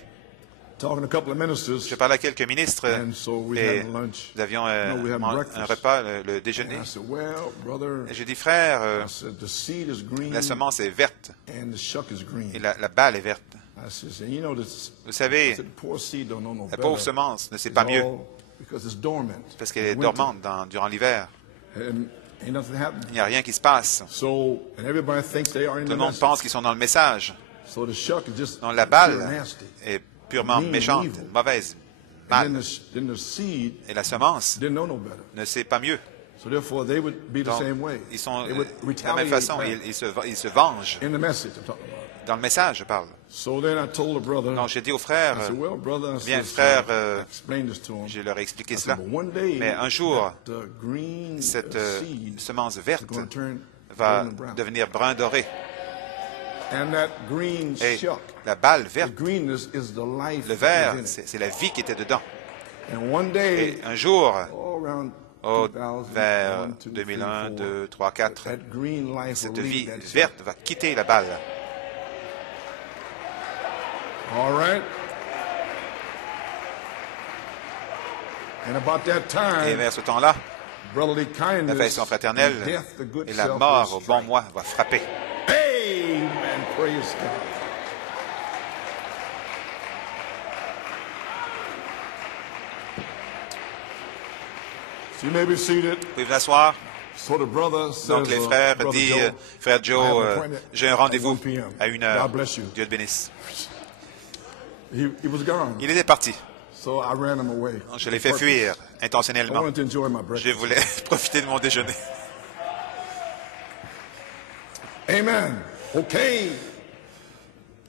Je parlais à quelques ministres et nous avions un repas, le déjeuner. Et j'ai dit, frère, la semence est verte et la balle est verte. Vous savez, la pauvre semence ne sait pas mieux parce qu'elle est dormante durant l'hiver. Il n'y a rien qui se passe. Tout le monde pense qu'ils sont dans le message. Donc la balle est purement méchante, mauvaise, mal. Et la semence ne sait pas mieux. Donc, ils sont de la même façon, ils se vengent. Dans le message, je parle. Donc, j'ai dit au frère, bien frère, je leur ai expliqué cela. Mais un jour, cette semence verte va devenir brun doré. Et la balle verte, le vert, c'est la vie qui était dedans. Et un jour, vers 2001, 2, 3, 4, cette vie verte va quitter la balle. Et vers ce temps-là, l'affection fraternelle et la mort au bon mois va frapper. Amen. Praise God. So you may be seated. Vous pouvez vous asseoir. So the brother says, donc les frères disent, frère Joe, j'ai un rendez-vous à 1h. Dieu te bénisse. He was gone. Il était parti. So I ran him away. Je l'ai fait fuir intentionnellement. I wanted to enjoy my breakfast. Je voulais profiter de mon déjeuner. Amen. Okay.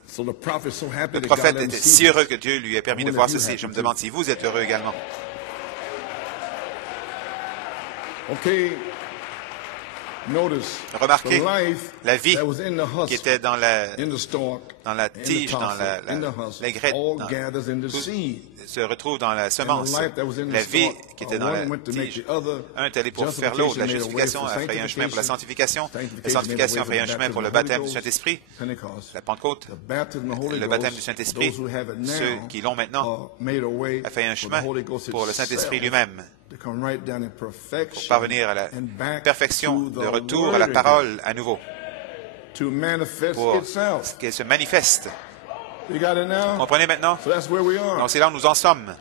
So the prophet so happy le prophète était si heureux que Dieu lui ait permis de voir ceci. Je me demande si vous êtes heureux également. Okay. Notice, remarquez la vie qui était dans la tige, dans la graine, tout se retrouve dans la semence. La vie qui était dans la tige, un est allé pour faire l'autre. La justification a frayé un chemin pour la sanctification. La sanctification a frayé un chemin pour le baptême du Saint-Esprit. La Pentecôte, le baptême du Saint-Esprit, ceux qui l'ont maintenant, a fait un chemin pour le Saint-Esprit lui-même. Pour parvenir à la perfection, de retour à la parole à nouveau, pour qu'elle se manifeste. Vous comprenez maintenant? Donc c'est là où nous en sommes.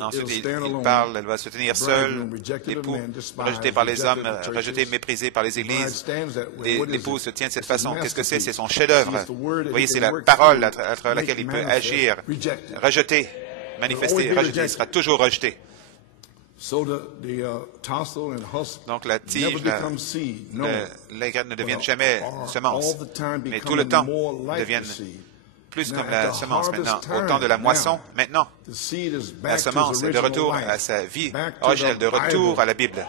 Ensuite, il parle, elle va se tenir seule, l'époux, rejeté par les hommes, rejeté, méprisé par les églises. L'époux se tient de cette façon. Qu'est-ce que c'est? C'est son chef-d'œuvre. Vous voyez, c'est la parole à travers laquelle il peut agir, rejeté, manifesté, rejeté, il sera toujours rejeté. Donc la tige, les graines ne deviennent jamais semence, mais tout le temps deviennent plus comme la semence maintenant. Au temps de la moisson, maintenant, la semence est de retour à sa vie originelle, de retour à la Bible.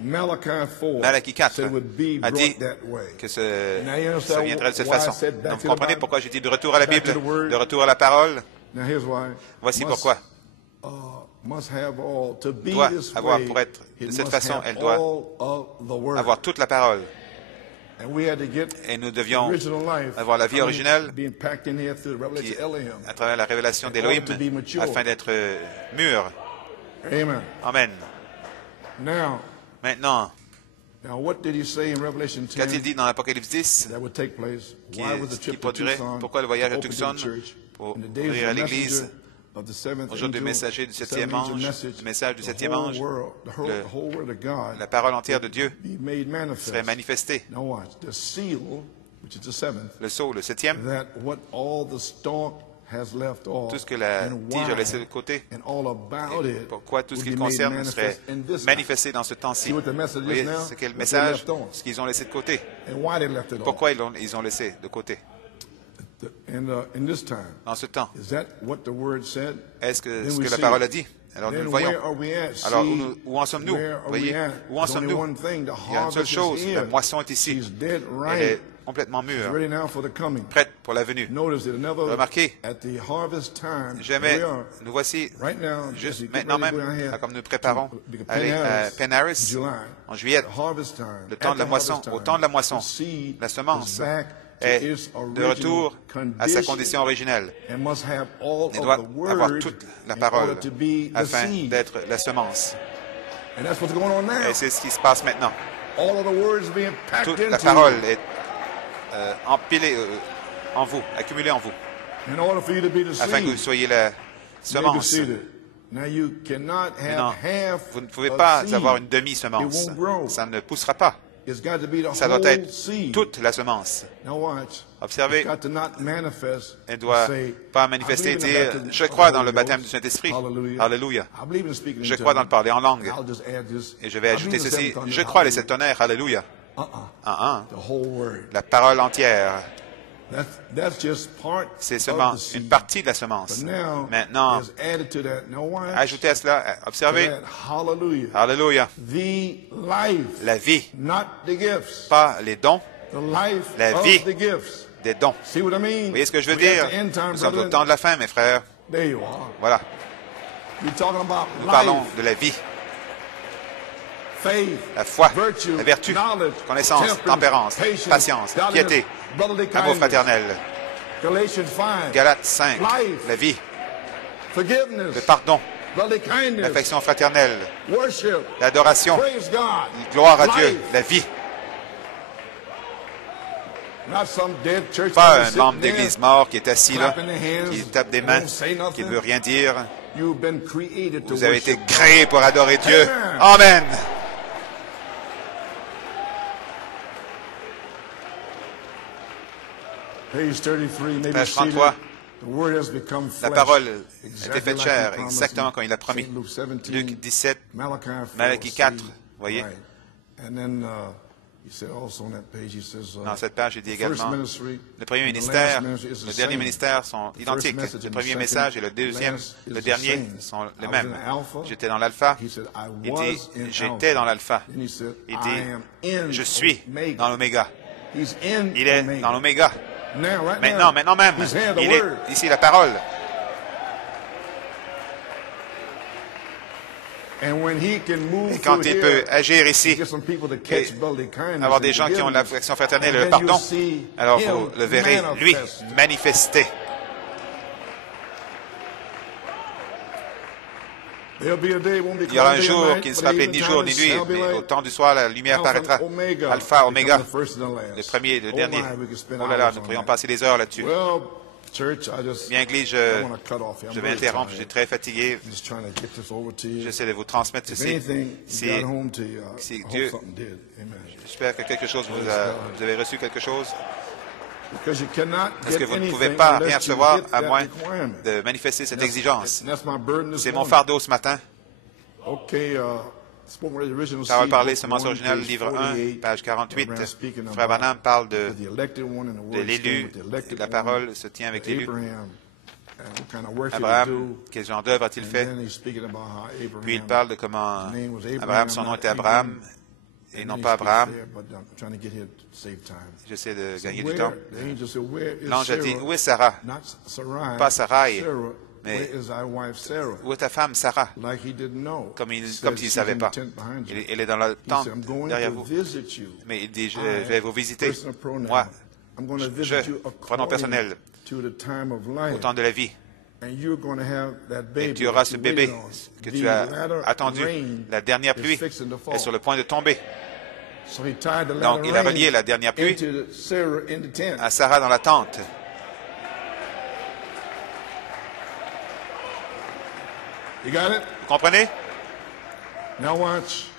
Malachie 4 a dit que ça viendrait de cette façon. Donc, vous comprenez pourquoi j'ai dit de retour à la Bible, de retour à la parole? Voici pourquoi. Doit avoir, pour être de cette façon, elle doit avoir toute la parole. Et nous devions avoir la vie originelle qui, à travers la révélation d'Élohim, afin d'être mûr. Amen. Maintenant, qu'a-t-il dit dans l'Apocalypse 10 qui produirait? Pourquoi le voyage à Tucson pour ouvrir à l'Église au jour du messager du septième ange, le message du septième ange, la parole entière de Dieu serait manifestée. Le sceau, le septième, tout ce que la tige a laissé de côté, et pourquoi tout ce qui le concerne serait manifesté dans ce temps-ci. Vous voyez ce qu'est le message, ce qu'ils ont laissé de côté. Pourquoi ils ont laissé de côté? Dans ce temps, est-ce que ce que la parole a dit? Alors nous le voyons. Alors où en sommes-nous? Voyez, où en sommes-nous? Il y a une seule chose, la moisson est ici. Elle est complètement mûre, prête pour la venue. Remarquez, jamais, nous voici, juste maintenant même, comme nous préparons à aller à Penn-Harris en juillet, le temps de la moisson, au temps de la moisson, la semence est de retour à sa condition originelle. Elle doit avoir toute la parole afin d'être la semence. Et c'est ce qui se passe maintenant. Toute la parole est empilée en vous, accumulée en vous, afin que vous soyez la semence. Maintenant, vous ne pouvez pas avoir une demi-semence. Ça ne poussera pas. Ça doit être toute la semence. Observez, elle ne doit pas manifester et dire « Je crois dans le baptême du Saint-Esprit. Alléluia. Je crois dans le parler en langue. » Et je vais ajouter ceci « Je crois les sept tonnerres. Alléluia. » La parole entière. C'est seulement une partie de la semence. Maintenant, ajoutez à cela, observez, Alléluia, la vie, pas les dons, la vie des dons. Vous voyez ce que je veux dire? Nous sommes au temps de la fin, mes frères. Voilà. Nous parlons de la vie. La foi, la vertu, connaissance, tempérance, patience, piété, amour fraternel. Galates 5, la vie, le pardon, l'affection fraternelle, l'adoration, gloire à Dieu, la vie. Pas un membre d'église mort qui est assis là, qui tape des mains, qui ne veut rien dire. Vous avez été créés pour adorer Dieu. Amen. Page 33, la parole était faite chair, exactement comme il a promis. Luc 17, Malachie 4, vous voyez. Dans cette page, il dit également, le premier ministère, le dernier ministère sont identiques. Le premier message et le deuxième, le dernier sont les mêmes. J'étais dans l'alpha. Il dit, j'étais dans l'alpha. Il dit, je suis dans l'oméga. Il est dans l'oméga. Maintenant même, il est ici la parole. Et quand il peut agir ici, et avoir des gens qui ont l'affection fraternelle et le pardon, alors vous le verrez, lui, manifester. Il y aura un jour qui ne sera appelé ni jour ni nuit, mais au temps du soir, la lumière paraîtra. Alpha, Oméga, le premier et le dernier. Oh là là, nous pourrions passer des heures là-dessus. Bien, Église, je vais interrompre, je suis très fatigué. J'essaie de vous transmettre ceci. Si Dieu, j'espère que quelque chose vous avez reçu quelque chose. Parce que vous ne pouvez pas rien recevoir à moins de manifester cette exigence. C'est mon fardeau ce matin. Parole parlée, semence originale, livre 1, page 48. Frère Branham parle de l'élu. La parole se tient avec l'élu. Abraham, quel genre d'œuvre a-t-il fait? Puis il parle de comment Abraham, son nom était Abraham, et non pas Abraham. J'essaie de gagner du temps. L'ange a dit, où est Sarah? Pas Sarai, mais où est ta femme Sarah? Comme s'il ne savait pas. Elle est dans la tente derrière vous. Mais il dit, je vais vous visiter. Moi, pronom personnel, au temps de la vie. Et tu auras ce bébé que tu as attendu. La dernière pluie est sur le point de tomber. Donc, il a relié la dernière pluie à Sarah dans la tente. Vous comprenez?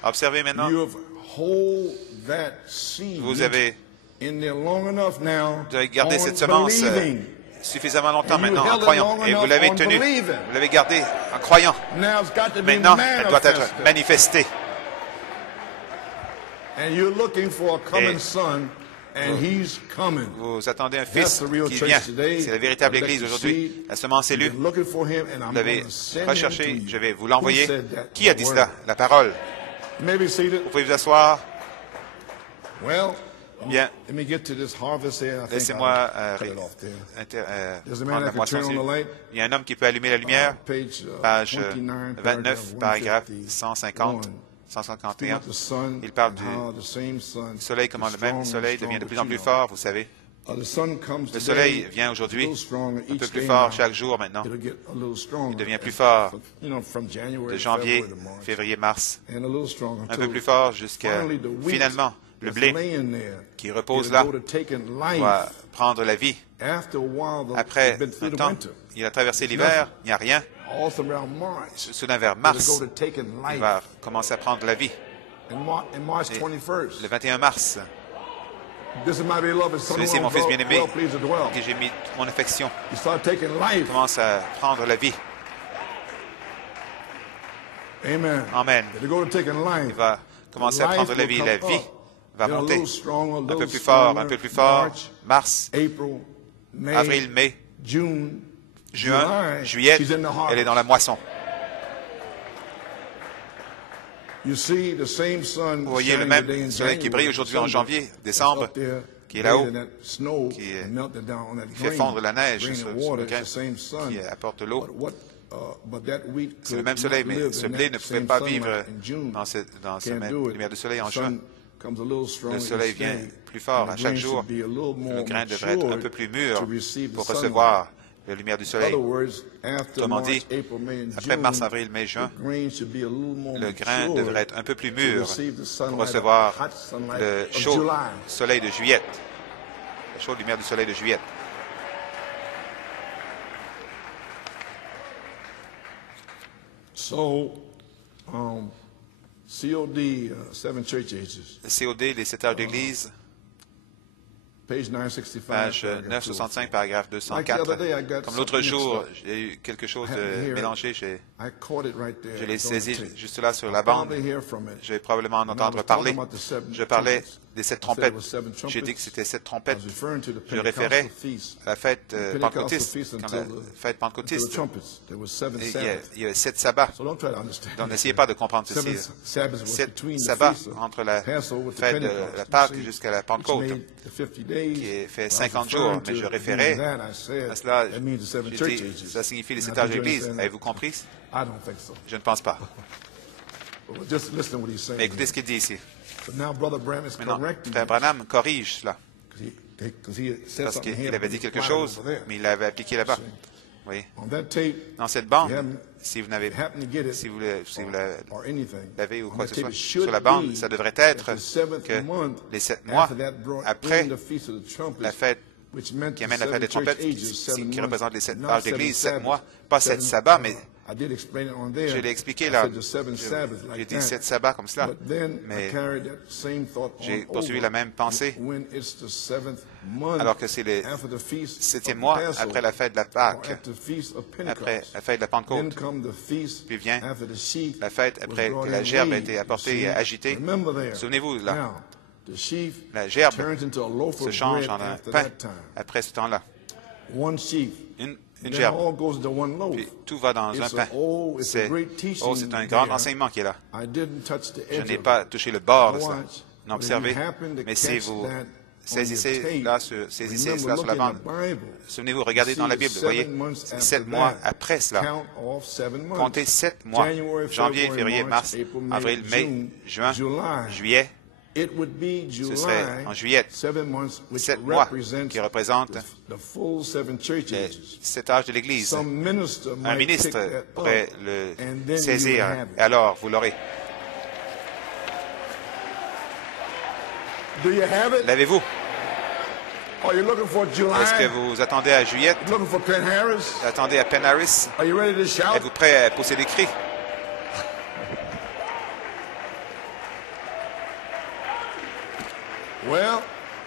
Observez maintenant. Vous avez gardé cette semence suffisamment longtemps maintenant en croyant. Et vous l'avez tenue. Vous l'avez gardée en croyant. Maintenant, elle doit être manifestée. Et vous attendez un fils qui vient. C'est la véritable Église aujourd'hui. La semence élue. Vous l'avez recherché. Je vais vous l'envoyer. Qui a dit cela? La parole. Vous pouvez vous asseoir. Bien, laissez-moi prendre la moisson. Il y a un homme qui peut allumer la lumière, page 29, paragraphe 150, 151. Il parle du soleil, comment le même soleil devient de plus en plus fort, vous savez. Le soleil vient aujourd'hui un peu plus fort chaque jour maintenant. Il devient plus fort de janvier, février, mars. Un peu plus fort jusqu'à finalement le blé qui repose là va prendre la vie. Après un temps, il a traversé l'hiver, il n'y a rien. Soudain vers mars, il va commencer à prendre la vie. Et le 21 mars, celui-ci est mon fils bien-aimé, que j'ai mis mon affection. Il commence à prendre la vie. Amen. Il va commencer à prendre la vie. La vie va monter un peu plus fort, mars, avril, mai, juin, juillet, elle est dans la moisson. Vous voyez le même soleil qui brille aujourd'hui en janvier, décembre, qui est là-haut, qui fait fondre la neige sur le grain, qui apporte l'eau. C'est le même soleil, mais ce blé ne pouvait pas vivre dans cette même lumière de soleil en juin. Le soleil vient plus fort à chaque jour. Le grain devrait être un peu plus mûr pour recevoir la lumière du soleil. Autrement dit, après mars, avril, mai, juin, le grain devrait être un peu plus mûr pour recevoir le chaud soleil de juillet. La chaude lumière du soleil de juillet. COD, Seven Church Ages. COD, les 7 âges d'Église. Page 965, paragraphe 204. Comme l'autre jour, j'ai eu quelque chose de mélangé. Je l'ai saisi juste là sur la bande. Je vais probablement en entendre parler. Je parlais des 7 trompettes. J'ai dit que c'était 7 trompettes. Je référais à la fête pentecôtiste. Quand la fête pentecôtiste, il y a 7 sabbats. Donc n'essayez pas de comprendre ceci. 7 sabbats entre la fête de la Pâque jusqu'à la Pentecôte, qui fait 50 jours. Mais je référais à cela. J'ai dit, ça signifie les 7 âges d'Église. Avez-vous compris? Je ne pense pas. Mais écoutez ce qu'il dit ici. Maintenant, Frère Branham corrige cela. Parce qu'il avait dit quelque chose, mais il l'avait appliqué là-bas. Oui. Dans cette bande, si vous l'avez ou quoi que ce soit, sur la bande, ça devrait être que les 7 mois après la fête qui amène la fête des trompettes, qui représente les 7 âges d'Église, 7 mois, pas 7 sabbats, mais Je l'ai expliqué là. J'ai dit 7 sabbats comme cela. Mais j'ai poursuivi la même pensée. Alors que c'est le 7e mois après la fête de la Pâque, après la fête de la Pentecôte. Puis vient la fête après que la gerbe a été apportée et agitée. Souvenez-vous là. La gerbe se change en un pain après ce temps-là. Une gerbe. Puis tout va dans un pain. C'est un grand enseignement qui est là. Je n'ai pas touché le bord de ça. Non, observez. Mais si vous saisissez cela sur la bande, souvenez-vous, regardez dans la Bible, vous voyez, 7 mois après cela. Comptez 7 mois. Janvier, février, mars, avril, mai, juin, juillet. Ce serait en juillet, 7 mois qui représentent les 7 âges de l'Église. Un ministre pourrait le saisir, et alors vous l'aurez. L'avez-vous? Est-ce que vous attendez à juillet? Vous attendez à Penn Harris? Êtes-vous prêt à pousser des cris?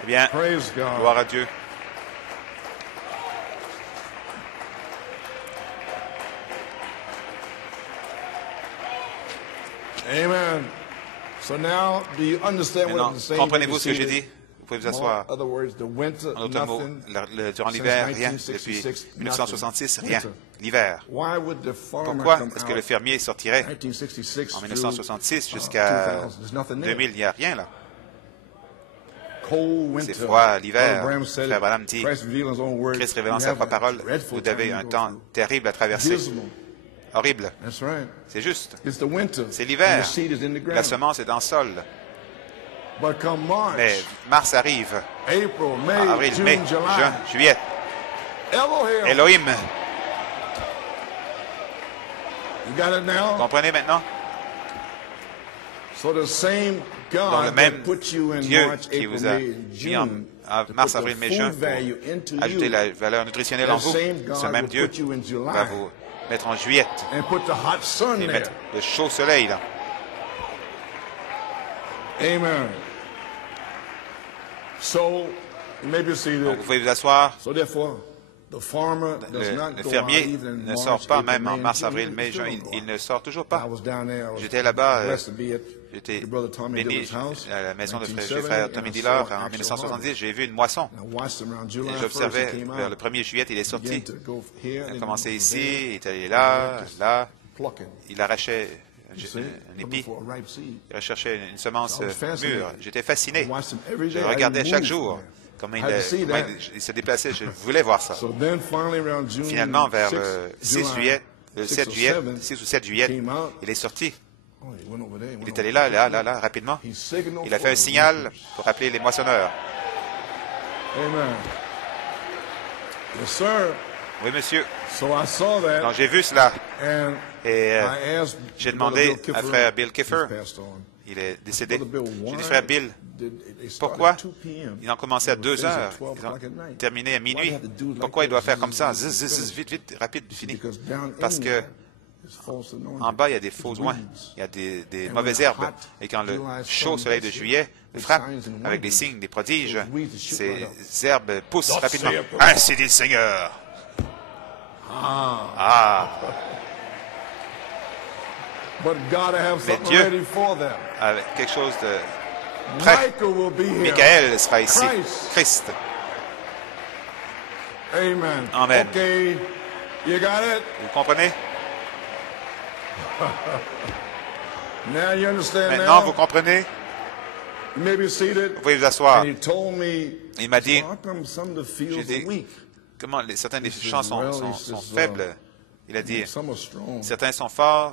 Eh bien, gloire à Dieu. Amen. Maintenant, comprenez-vous ce que j'ai dit? Vous pouvez vous asseoir. En d'autres mots, durant l'hiver, rien. Depuis 1966, rien. L'hiver. Pourquoi est-ce que le fermier sortirait en 1966 jusqu'à 2000? Il n'y a rien là. C'est froid l'hiver. Frère Branham dit, Christ révélant sa propre parole, vous avez un temps terrible à traverser. Horrible. C'est juste. C'est l'hiver. La semence est dans le sol. Mais mars arrive. Avril, mai, juin, juillet. Elohim. Vous comprenez maintenant? Donc le même Dieu qui vous a mis en mars, avril, mai, juin pour ajouter la valeur nutritionnelle en vous, ce même Dieu va vous mettre en juillet et mettre le chaud soleil là. Amen. Donc vous pouvez vous asseoir. Le fermier ne sort pas, même en mars, avril, mai, juin, il ne sort toujours pas. J'étais là-bas, j'étais béni à la maison de frère Tommy Dillard en 1970. J'ai vu une moisson. Et j'observais vers le 1er juillet, il est sorti. Il a commencé ici, il est allé là, là. Il arrachait un épi. Il recherchait une semence mûre. J'étais fasciné. Je regardais chaque jour. Comment il se déplaçait, je voulais voir ça. Finalement, vers le 6 juillet, le 7 juillet, 6 ou 7 juillet, il est sorti. Il est allé là, là, là, là, rapidement. Il a fait un signal pour appeler les moissonneurs. Oui, monsieur. Donc, j'ai vu cela. Et j'ai demandé à frère Bill Kiffer. Il est décédé. J'ai dit, frère Bill, pourquoi ils ont commencé à 2 heures, ils ont terminé à minuit? Pourquoi il doit faire comme ça? Vite, vite, rapide, fini. Parce que en bas, il y a des faux oins, il y a des mauvaises herbes. Et quand le chaud soleil de juillet frappe avec des signes, des prodiges, ces herbes poussent rapidement. Ainsi dit le Seigneur. Mais Dieu a quelque chose de prêt. Michael sera ici. Christ. Amen. Vous comprenez? Maintenant, vous comprenez? Vous pouvez vous asseoir. Il m'a dit, j'ai dit, comment certains des champs sont faibles. Il a dit, certains sont forts.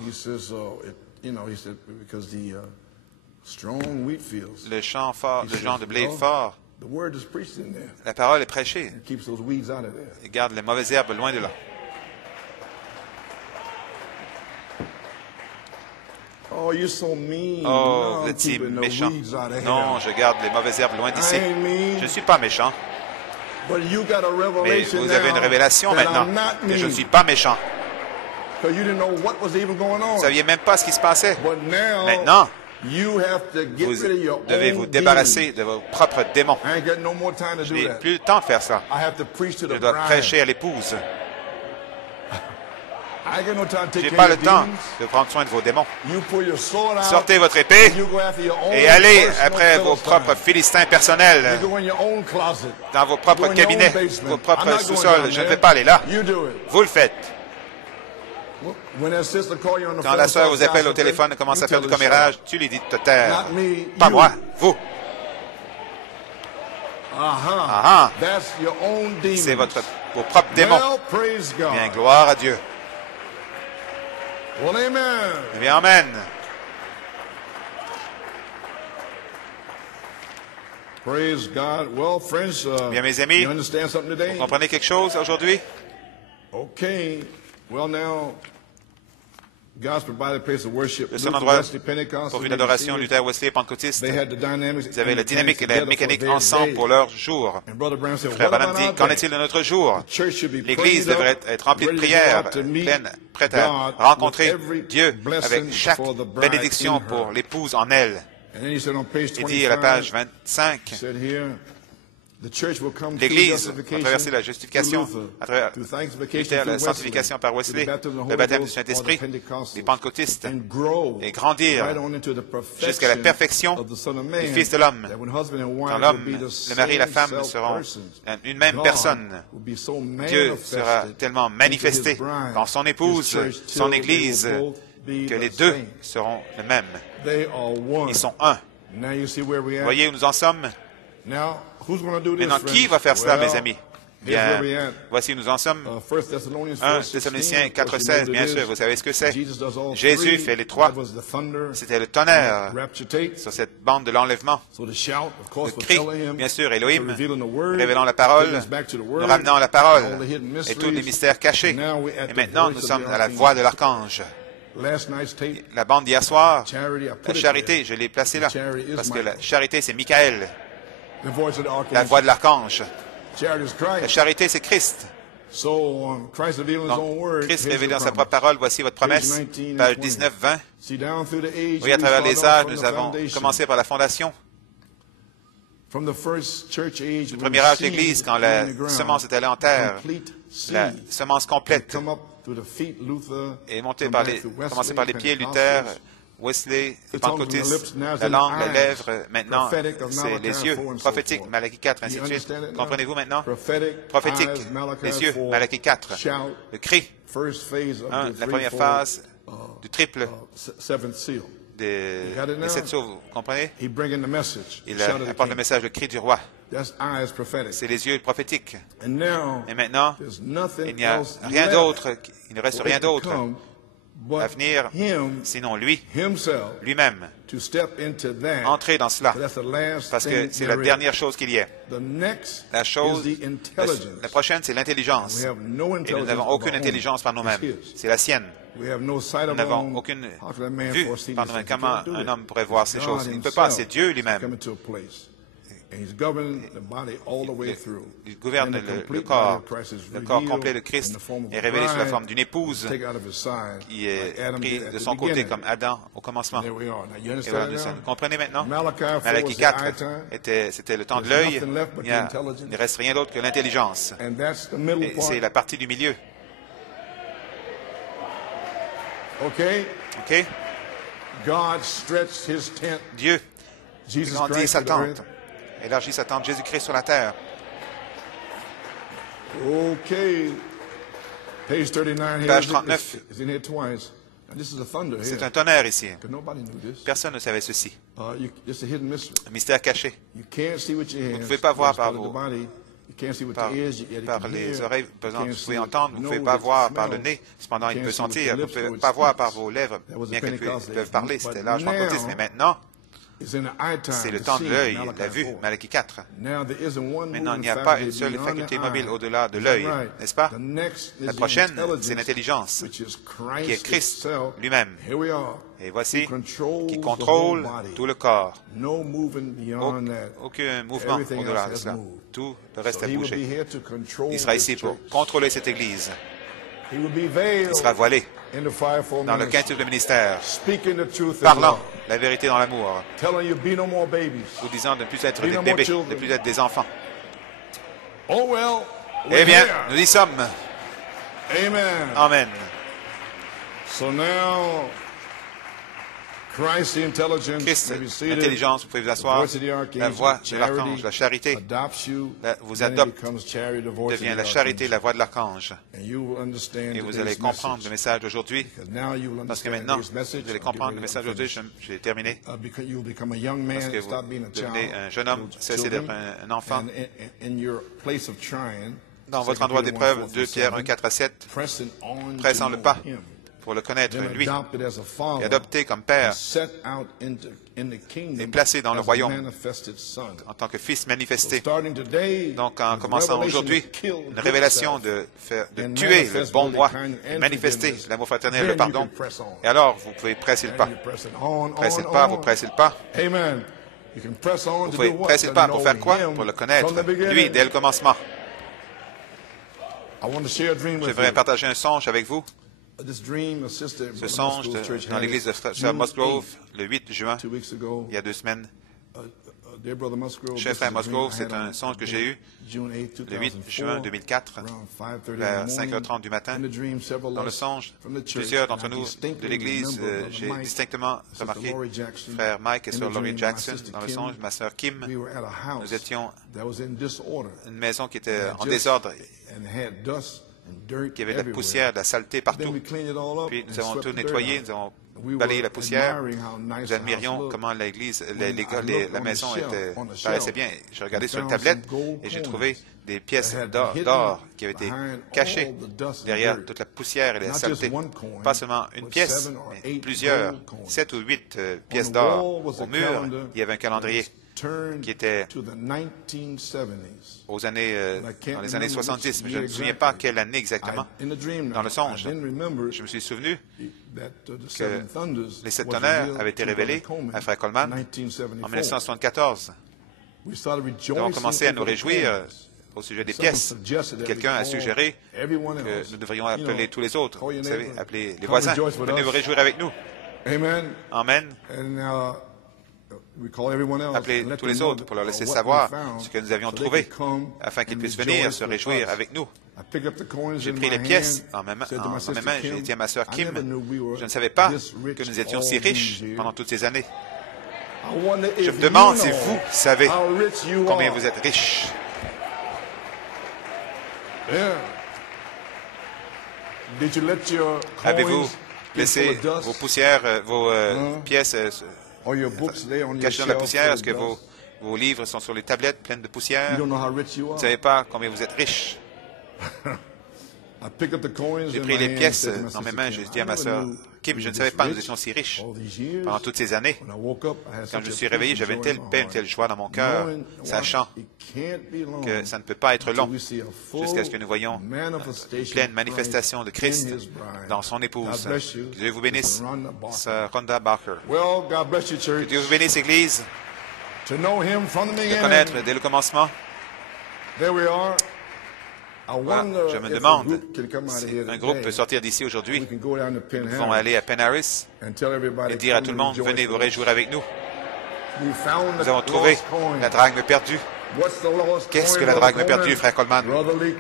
Le champ fort, le genre de blé fort. La parole est prêchée. Il garde les mauvaises herbes loin de là. Oh, vous êtes si méchant. Non, je garde les mauvaises herbes loin d'ici. Je ne suis pas méchant. Mais vous avez une révélation maintenant que je ne suis pas méchant. Because you didn't know what was even going on. Vous ne saviez même pas ce qui se passait. But now, Maintenant, you have to get vous rid of your devez own vous débarrasser demons. de vos propres démons. I ain't got no more time to Je do n'ai that. plus le temps de faire ça. I have to preach to Je the dois bride. prêcher à l'épouse. I ain't got no time to Je take n'ai care pas of le your temps demons. de prendre soin de vos démons. You pull your sword out. Sortez votre épée and you go after your own et allez personal après vos Philistines. propres Philistins personnels, You go in your own closet. dans vos You propres go in your own cabinets, basement. vos I'm propres not going sous-sols. down Je ne there. vais pas aller là. You do it. Vous le faites. When that sister call you on the Quand phone, la sœur starts vous appelle au gossiping, téléphone et commence you à faire tell du her to shut commérage, up. tu lui dis de te taire. Not me, Pas you. moi, vous. Uh-huh. That's your own C'est demons. vos propres démons. Well, praise God. Bien, gloire à Dieu. Well, amen. Eh bien, amen. Praise God. Well, friends, Bien, mes amis, you understand something today? Vous comprenez quelque chose aujourd'hui? Okay. Well, now, God's provided a place of worship. Le seul Luther, endroit Wesley, Pentecost, pour vue maybe d'adoration, see it. Luther, Wesley et Pentecôtiste. They had the dynamics Ils avaient and la the dynamique et mechanics la together mécanique for their ensemble day. pour leur jour. And Brother Branham said, Frère what Branham about dit, our qu'en day? est-il de notre jour? The church should be L'Église prayed devrait up, être remplie de ready to go prières, out to meet prête à God rencontrer with every Dieu blessing avec chaque for the bride bénédiction in her. pour l'épouse en elle. And then he said on page Il dit à la page 25, 25, he said here, the church will come through l'Église va justification, traverser la justification, through Luther, à travers through sanctification, Luther, through la sanctification par Wesley, le baptême du Saint-Esprit, les Pentecôtistes, and grow et grandir right on into the perfection jusqu'à la perfection of the Son of Man, du Fils de l'homme. that when husband and wife Quand will l'homme, be the le mari et la same femme seront self-persons, une même God personne. will be so Dieu sera manifested tellement into manifesté his bride, dans son his épouse, church, son till they Église, will both be que the les deux same. seront le même. They are one. Ils sont un. Now you see where we Vous are. voyez où nous en sommes? Now, who's going to do this? Maintenant, qui friends? va faire cela, Well, mes amis? here's where Bien, we at. voici où nous en sommes. 1 Thessalonians 1 4:16, Thessaloniciens of course, you know 4,16, what bien it sûr, is. vous savez ce que c'est. Jesus does all Jésus three. fait les trois. That was the thunder, C'était le tonnerre rapture tape. sur cette bande de l'enlèvement. So the shout, of course, Le was cri, Elohim, bien sûr, to Elohim, revealing the word, révélant la parole, taking us back to the nous word, ramenant à la parole all the hidden et tous les mysteries. mystères cachés. Now we're at Et the maintenant, voice nous of sommes the à la archangel. voix de l'archange. Last night's tape, La bande d'hier soir, charity, I put la it charité, there. je l'ai placée là, Charity is parce que Michael. la charité, c'est Michael, The voice of the la archangel. voix de l'archange. Charity is La Christ. charité, c'est Christ. So Christ revealing his own Donc, word. Christ here's révélé your dans sa promise. propre parole, voici votre promesse. Page 19 and Page 20. 19, 20. See, down through the ages, Oui, à we travers start les off âges, from nous the avons foundation. commencé par la fondation. From the first church age, Le when premier âge seed d'Église, quand was la in the ground, semence est allée en terre, complete seed, la semence complète come up through the feet, Luther, est montée come par back les, through Wesley, commencé par les pieds, Luther, Wesley, les Pentecôtistes, la langue, les lèvres, maintenant, c'est les yeux, prophétique, Malachie 4, ainsi de suite. Comprenez-vous maintenant? Prophétique, les yeux, Malachie 4, le cri, la première phase du triple des 7 sceaux, vous comprenez? Il apporte le message, le cri du roi. C'est les yeux prophétiques. Et maintenant, il n'y a rien d'autre, il ne reste rien d'autre à venir, sinon lui, lui-même, entrer dans cela, parce que c'est la dernière chose qu'il y ait. La prochaine, c'est l'intelligence. Et nous n'avons aucune intelligence par nous-mêmes. C'est la sienne. Nous n'avons aucune vue par nous-mêmes. Comment un homme pourrait voir ces choses? Il ne peut pas, c'est Dieu lui-même. Il gouverne le corps complet de Christ est révélé sous la forme d'une épouse qui est prise de son côté comme Adam au commencement. Et voilà, vous comprenez maintenant? Malachie 4, c'était le temps de l'œil. Il ne reste rien d'autre que l'intelligence. Et c'est la partie du milieu. OK? Dieu grandit sa tente. Élargit sa tente, Jésus-Christ sur la terre. OK. Page 39. Page 39. C'est un tonnerre ici. Personne ne savait ceci. Un mystère caché. Vous ne pouvez pas voir par les oreilles, par exemple, vous pouvez entendre, vous ne pouvez pas voir par le nez, cependant il peut sentir, vous ne pouvez pas voir par vos lèvres, bien qu'ils peuvent parler, c'était l'âge pentecôtiste, mais maintenant, c'est le temps de l'œil, la vue, Malachie 4. Maintenant, il n'y a pas une seule faculté mobile au-delà de l'œil, n'est-ce pas? La prochaine, c'est l'intelligence, qui est Christ lui-même. Et voici, qui contrôle tout le corps. Aucun mouvement au-delà de cela. Tout le reste à bouger. Il sera ici pour contrôler cette Église. Il sera voilé. dans le quintuple ministère, parlant la vérité dans l'amour, vous disant de ne plus être des bébés, de ne plus être des enfants. Eh bien, nous y sommes. Amen. Christ, l'intelligence, vous pouvez vous asseoir. La voix de l'archange, la charité, vous adopte, devient la charité, la voix de l'archange. Et vous allez comprendre le message d'aujourd'hui, parce que maintenant, vous allez comprendre le message d'aujourd'hui. J'ai terminé. Parce que vous devenez un jeune homme, cessez d'être un enfant. Dans votre endroit d'épreuve, 2 Pierre 1, 4 à 7, pressant le pas pour le connaître, lui, et adopté comme Père, et placé dans le royaume en tant que Fils manifesté. Donc, en commençant aujourd'hui, une révélation de tuer le bon moi, et manifester l'amour fraternel, le pardon. Et alors, vous pouvez presser le pas. Pressez le pas, vous pressez le pas. Vous pouvez presser le pas pour faire quoi? Pour le connaître, lui, dès le commencement. J'aimerais partager un songe avec vous. Ce songe dans l'église de Sir Musgrove, le 8 juin, il y a 2 semaines. Cher frère Musgrove, c'est un songe que j'ai eu le 8 juin 2004, vers 5h30 du matin. Dans le songe, plusieurs d'entre nous de l'église, j'ai distinctement remarqué frère Mike et sœur Laurie Jackson. Dans le songe, ma sœur Kim, nous étions une maison qui était en désordre, qui avait de la poussière, de la saleté partout. Puis nous avons tout nettoyé, nous avons balayé la poussière. Nous admirions comment l'église, la maison paraissait bien. J'ai regardé sur une tablette et j'ai trouvé des pièces d'or qui avaient été cachées derrière toute la poussière et la saleté. Pas seulement une pièce, mais plusieurs, 7 ou 8 pièces d'or. Au mur, il y avait un calendrier qui était dans les années 70, mais je ne me souviens pas quelle année exactement. Dans le songe, je me suis souvenu que les 7 tonnerres avaient été révélés à Frère Coleman en 1974. Nous avons commencé à nous réjouir au sujet des pièces. Quelqu'un a suggéré que nous devrions appeler tous les autres, vous savez, appeler les voisins. Venez vous réjouir avec nous. Amen. Appelez tous les autres pour leur laisser savoir ce que nous avions trouvé, afin qu'ils puissent venir se réjouir avec nous. J'ai pris les pièces en mes mains, j'ai dit à ma sœur Kim, je ne savais pas que nous étions si riches pendant toutes ces années. Je me demande si vous savez combien vous êtes riches. Avez-vous laissé vos poussières, vos pièces cachées dans la poussière? Est-ce que vos livres sont sur les tablettes pleines de poussière? Vous ne savez pas combien vous êtes riches. J'ai pris les pièces dans mes mains, j'ai dit à ma sœur Kim, je ne savais pas que nous étions si riches pendant toutes ces années. Quand je me suis réveillé, j'avais une telle paix, une telle joie dans mon cœur, sachant que ça ne peut pas être long jusqu'à ce que nous voyions une pleine manifestation de Christ dans son épouse. Que Dieu vous bénisse, Sœur Rhonda Barker. Que Dieu vous bénisse, Église, de connaître dès le commencement. Voilà, je me demande si un groupe peut sortir d'ici aujourd'hui. Nous pouvons aller à Penn Harris et dire à tout le monde, venez vous réjouir avec nous. Nous avons trouvé la drachme perdue. Qu'est-ce que la drachme perdue, frère Coleman?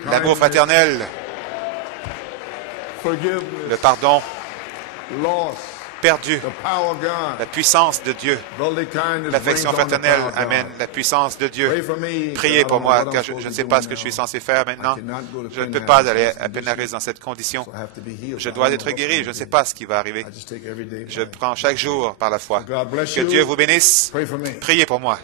L'amour fraternel, le pardon perdu, la puissance de Dieu, l'affection fraternelle, amen, la puissance de Dieu. Priez pour moi, car je ne sais pas ce que je suis censé faire maintenant. Je ne peux pas aller à Penn Harris dans cette condition. Je dois être guéri, je ne sais pas ce qui va arriver. Je prends chaque jour par la foi. Que Dieu vous bénisse. Priez pour moi.